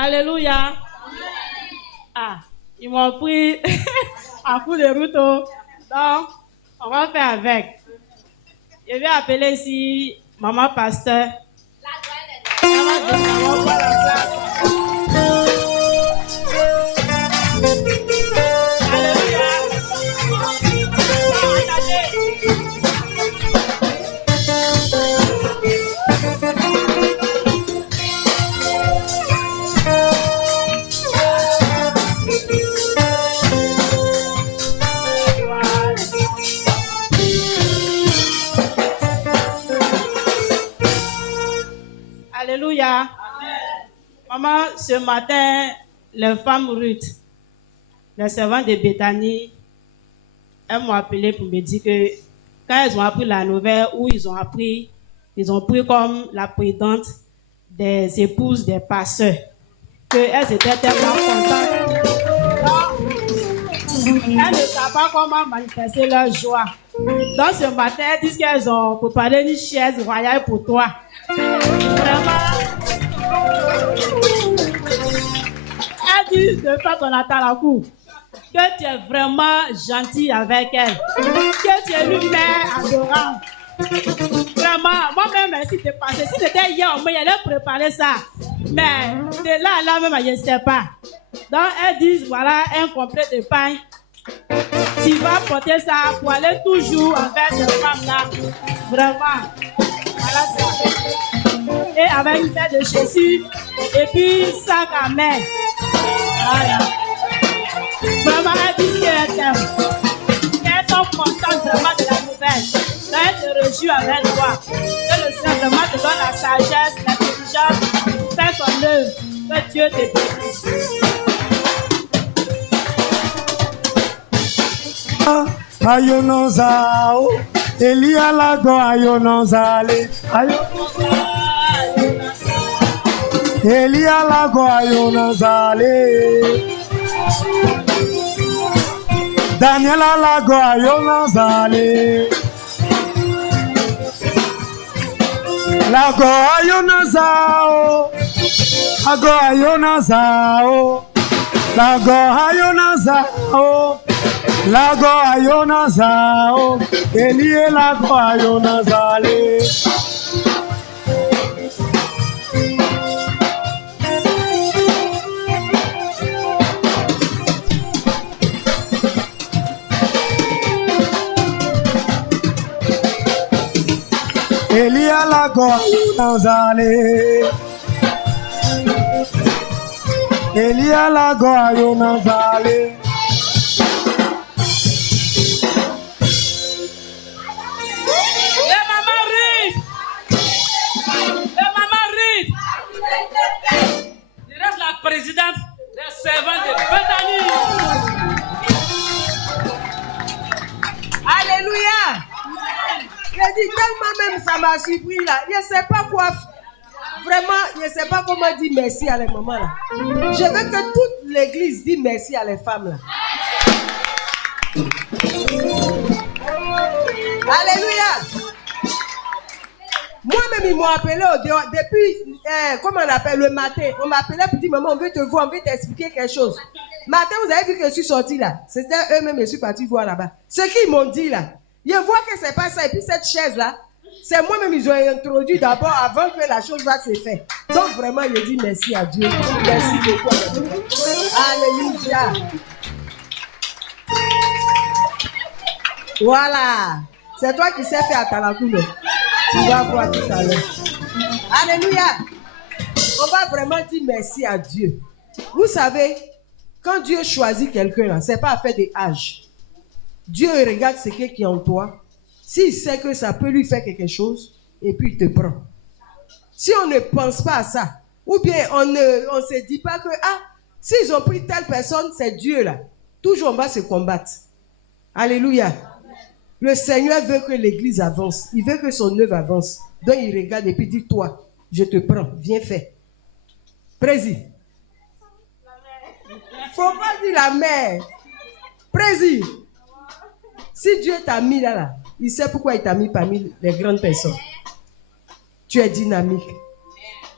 Alléluia. Ah, ils m'ont pris en coup de route. Donc, on va faire avec. Je vais appeler ici Maman Pasteur. Maman, la place. Alléluia. Amen. Maman, ce matin, les femmes Ruth, les servantes de Bethanie, elles m'ont appelé pour me dire que quand elles ont appris la nouvelle, ou ils ont pris comme la présidente des épouses des pasteurs. qu'elles étaient tellement contentes. Donc, elles ne savent pas comment manifester leur joie. Donc ce matin, elles disent qu'elles ont préparé une chaise royale pour toi. Vraiment. Elles disent de faire ton atalakou, que tu es vraiment gentil avec elles, que tu es une mère adorante. Vraiment, moi-même, merci de passer. Si c'était hier, il allait préparer ça. Mais de là à là même, je ne sais pas. Donc, elles disent, voilà, un complet de pain. Tu vas porter ça pour aller toujours envers cette femme-là. Vraiment. Voilà ça. Et avec une paire de chaussures. Et puis, sac à main. Voilà. Vraiment, elles disent qu'elles t'aiment. Elles sont contentes vraiment de la nouvelle. Donc, elles te réjouissent avec toi. Que le Seigneur vraiment te donne la sagesse, l'intelligence, faire son œuvre. Que Dieu te bénisse. Ayonozao, Elia lago ayonozale, Elia lago ayonozale, Daniela lago ayonozale, lago ayonozao, lago ayonozao, lago ayonozao. Lago ayonazao, Elie lago ayonazale. Elie lago ayonazale. Elie lago ayonazale. Présidente des servants de Bethany. Alléluia. Je dis tellement même ça m'a surpris là. Je ne sais pas quoi. Vraiment, je ne sais pas comment dire merci à les mamans là. Je veux que toute l'église dise merci à les femmes là. Alléluia. Moi-même, ils m'ont appelé au dehors. Depuis, comment on appelle, le matin, on m'appelait pour dire, maman, on veut te voir, on veut t'expliquer quelque chose. Matin, vous avez vu que je suis sortie là. C'était eux-mêmes, je suis partie voir là-bas. Ce qu'ils m'ont dit là, je vois que c'est pas ça. Et puis cette chaise-là, c'est moi-même, ils ont introduit d'abord avant que la chose va se faire. Donc vraiment, je dis merci à Dieu. Merci beaucoup. Alléluia. Voilà. C'est toi qui sais faire à Talakou. Tu vas voir tout à l'heure. Alléluia. On va vraiment dire merci à Dieu. Vous savez, quand Dieu choisit quelqu'un là, c'est pas affaire de âge. Dieu regarde ce qui est en toi. S'il sait que ça peut lui faire quelque chose, et puis il te prend. Si on ne pense pas à ça, ou bien on ne se dit pas que, s'ils ont pris telle personne, c'est Dieu là. Toujours on va se combattre. Alléluia. Le Seigneur veut que l'église avance. Il veut que son œuvre avance. Donc il regarde et puis dit, toi, je te prends, viens faire. Président. Faut pas dire la mère. Président. Si Dieu t'a mis là, il sait pourquoi il t'a mis parmi les grandes personnes. Tu es dynamique.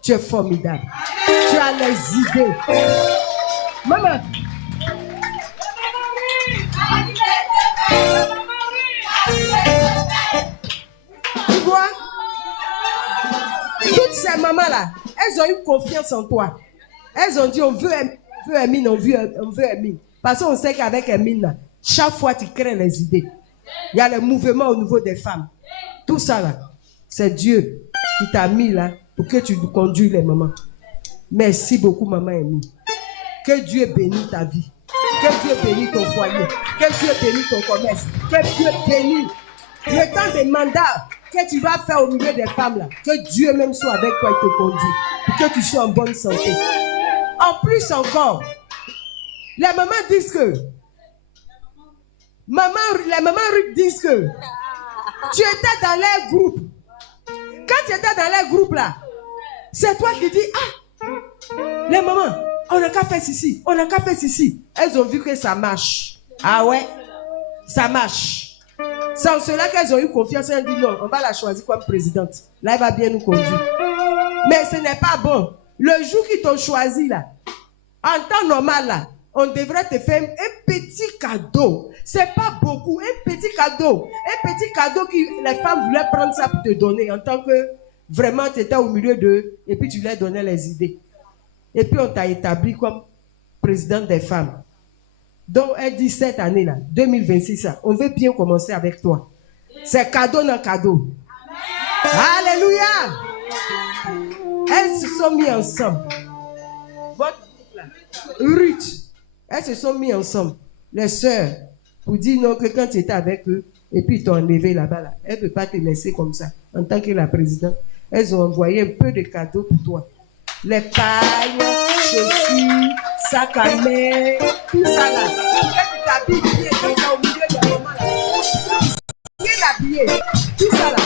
Tu es formidable. Tu as les idées. Maman. Tu vois? Toutes ces mamans-là, elles ont eu confiance en toi. Elles ont dit, on veut Hermine, on veut Hermine. Parce qu'on sait qu'avec Hermine, chaque fois tu crées les idées. Il y a le mouvement au niveau des femmes. Tout ça là, c'est Dieu qui t'a mis là pour que tu conduis les mamans. Merci beaucoup, maman Hermine. Que Dieu bénisse ta vie. Que Dieu bénisse ton foyer. Que Dieu bénisse ton commerce. Que Dieu bénisse le temps des mandats que tu vas faire au milieu des femmes là. Que Dieu même soit avec toi et te conduise. Pour que tu sois en bonne santé. En plus encore, les mamans disent que les mamans disent que tu étais dans les groupes. Quand tu étais dans les groupes là, c'est toi qui dis, les mamans, on n'a qu'à faire ceci, on n'a qu'à faire ceci. Elles ont vu que ça marche. Ah ouais, ça marche. C'est en cela qu'elles ont eu confiance. Elles ont dit non, on va la choisir comme présidente. Là, elle va bien nous conduire. Mais ce n'est pas bon. Le jour qu'ils t'ont choisi là, en temps normal là, on devrait te faire un petit cadeau. C'est pas beaucoup, un petit cadeau. Un petit cadeau que les femmes voulaient prendre ça pour te donner en tant que vraiment tu étais au milieu d'eux et puis tu leur donnais les idées. Et puis on t'a établi comme présidente des femmes. Donc elle dit cette année là, 2026 là, on veut bien commencer avec toi. C'est cadeau dans cadeau. Alléluia. Elles se sont mises ensemble. Ruth, elles se sont mises ensemble. Les sœurs, pour dire non que quand tu étais avec eux, et puis ils t'ont enlevé là-bas, là, elles ne peuvent pas te laisser comme ça. En tant que la présidente, elles ont envoyé un peu de cadeaux pour toi. Les pailles, chaussures, sacs à main, tout ça là. Tu t'habilles bien, au milieu des moments là. Bien habillé, tout ça là.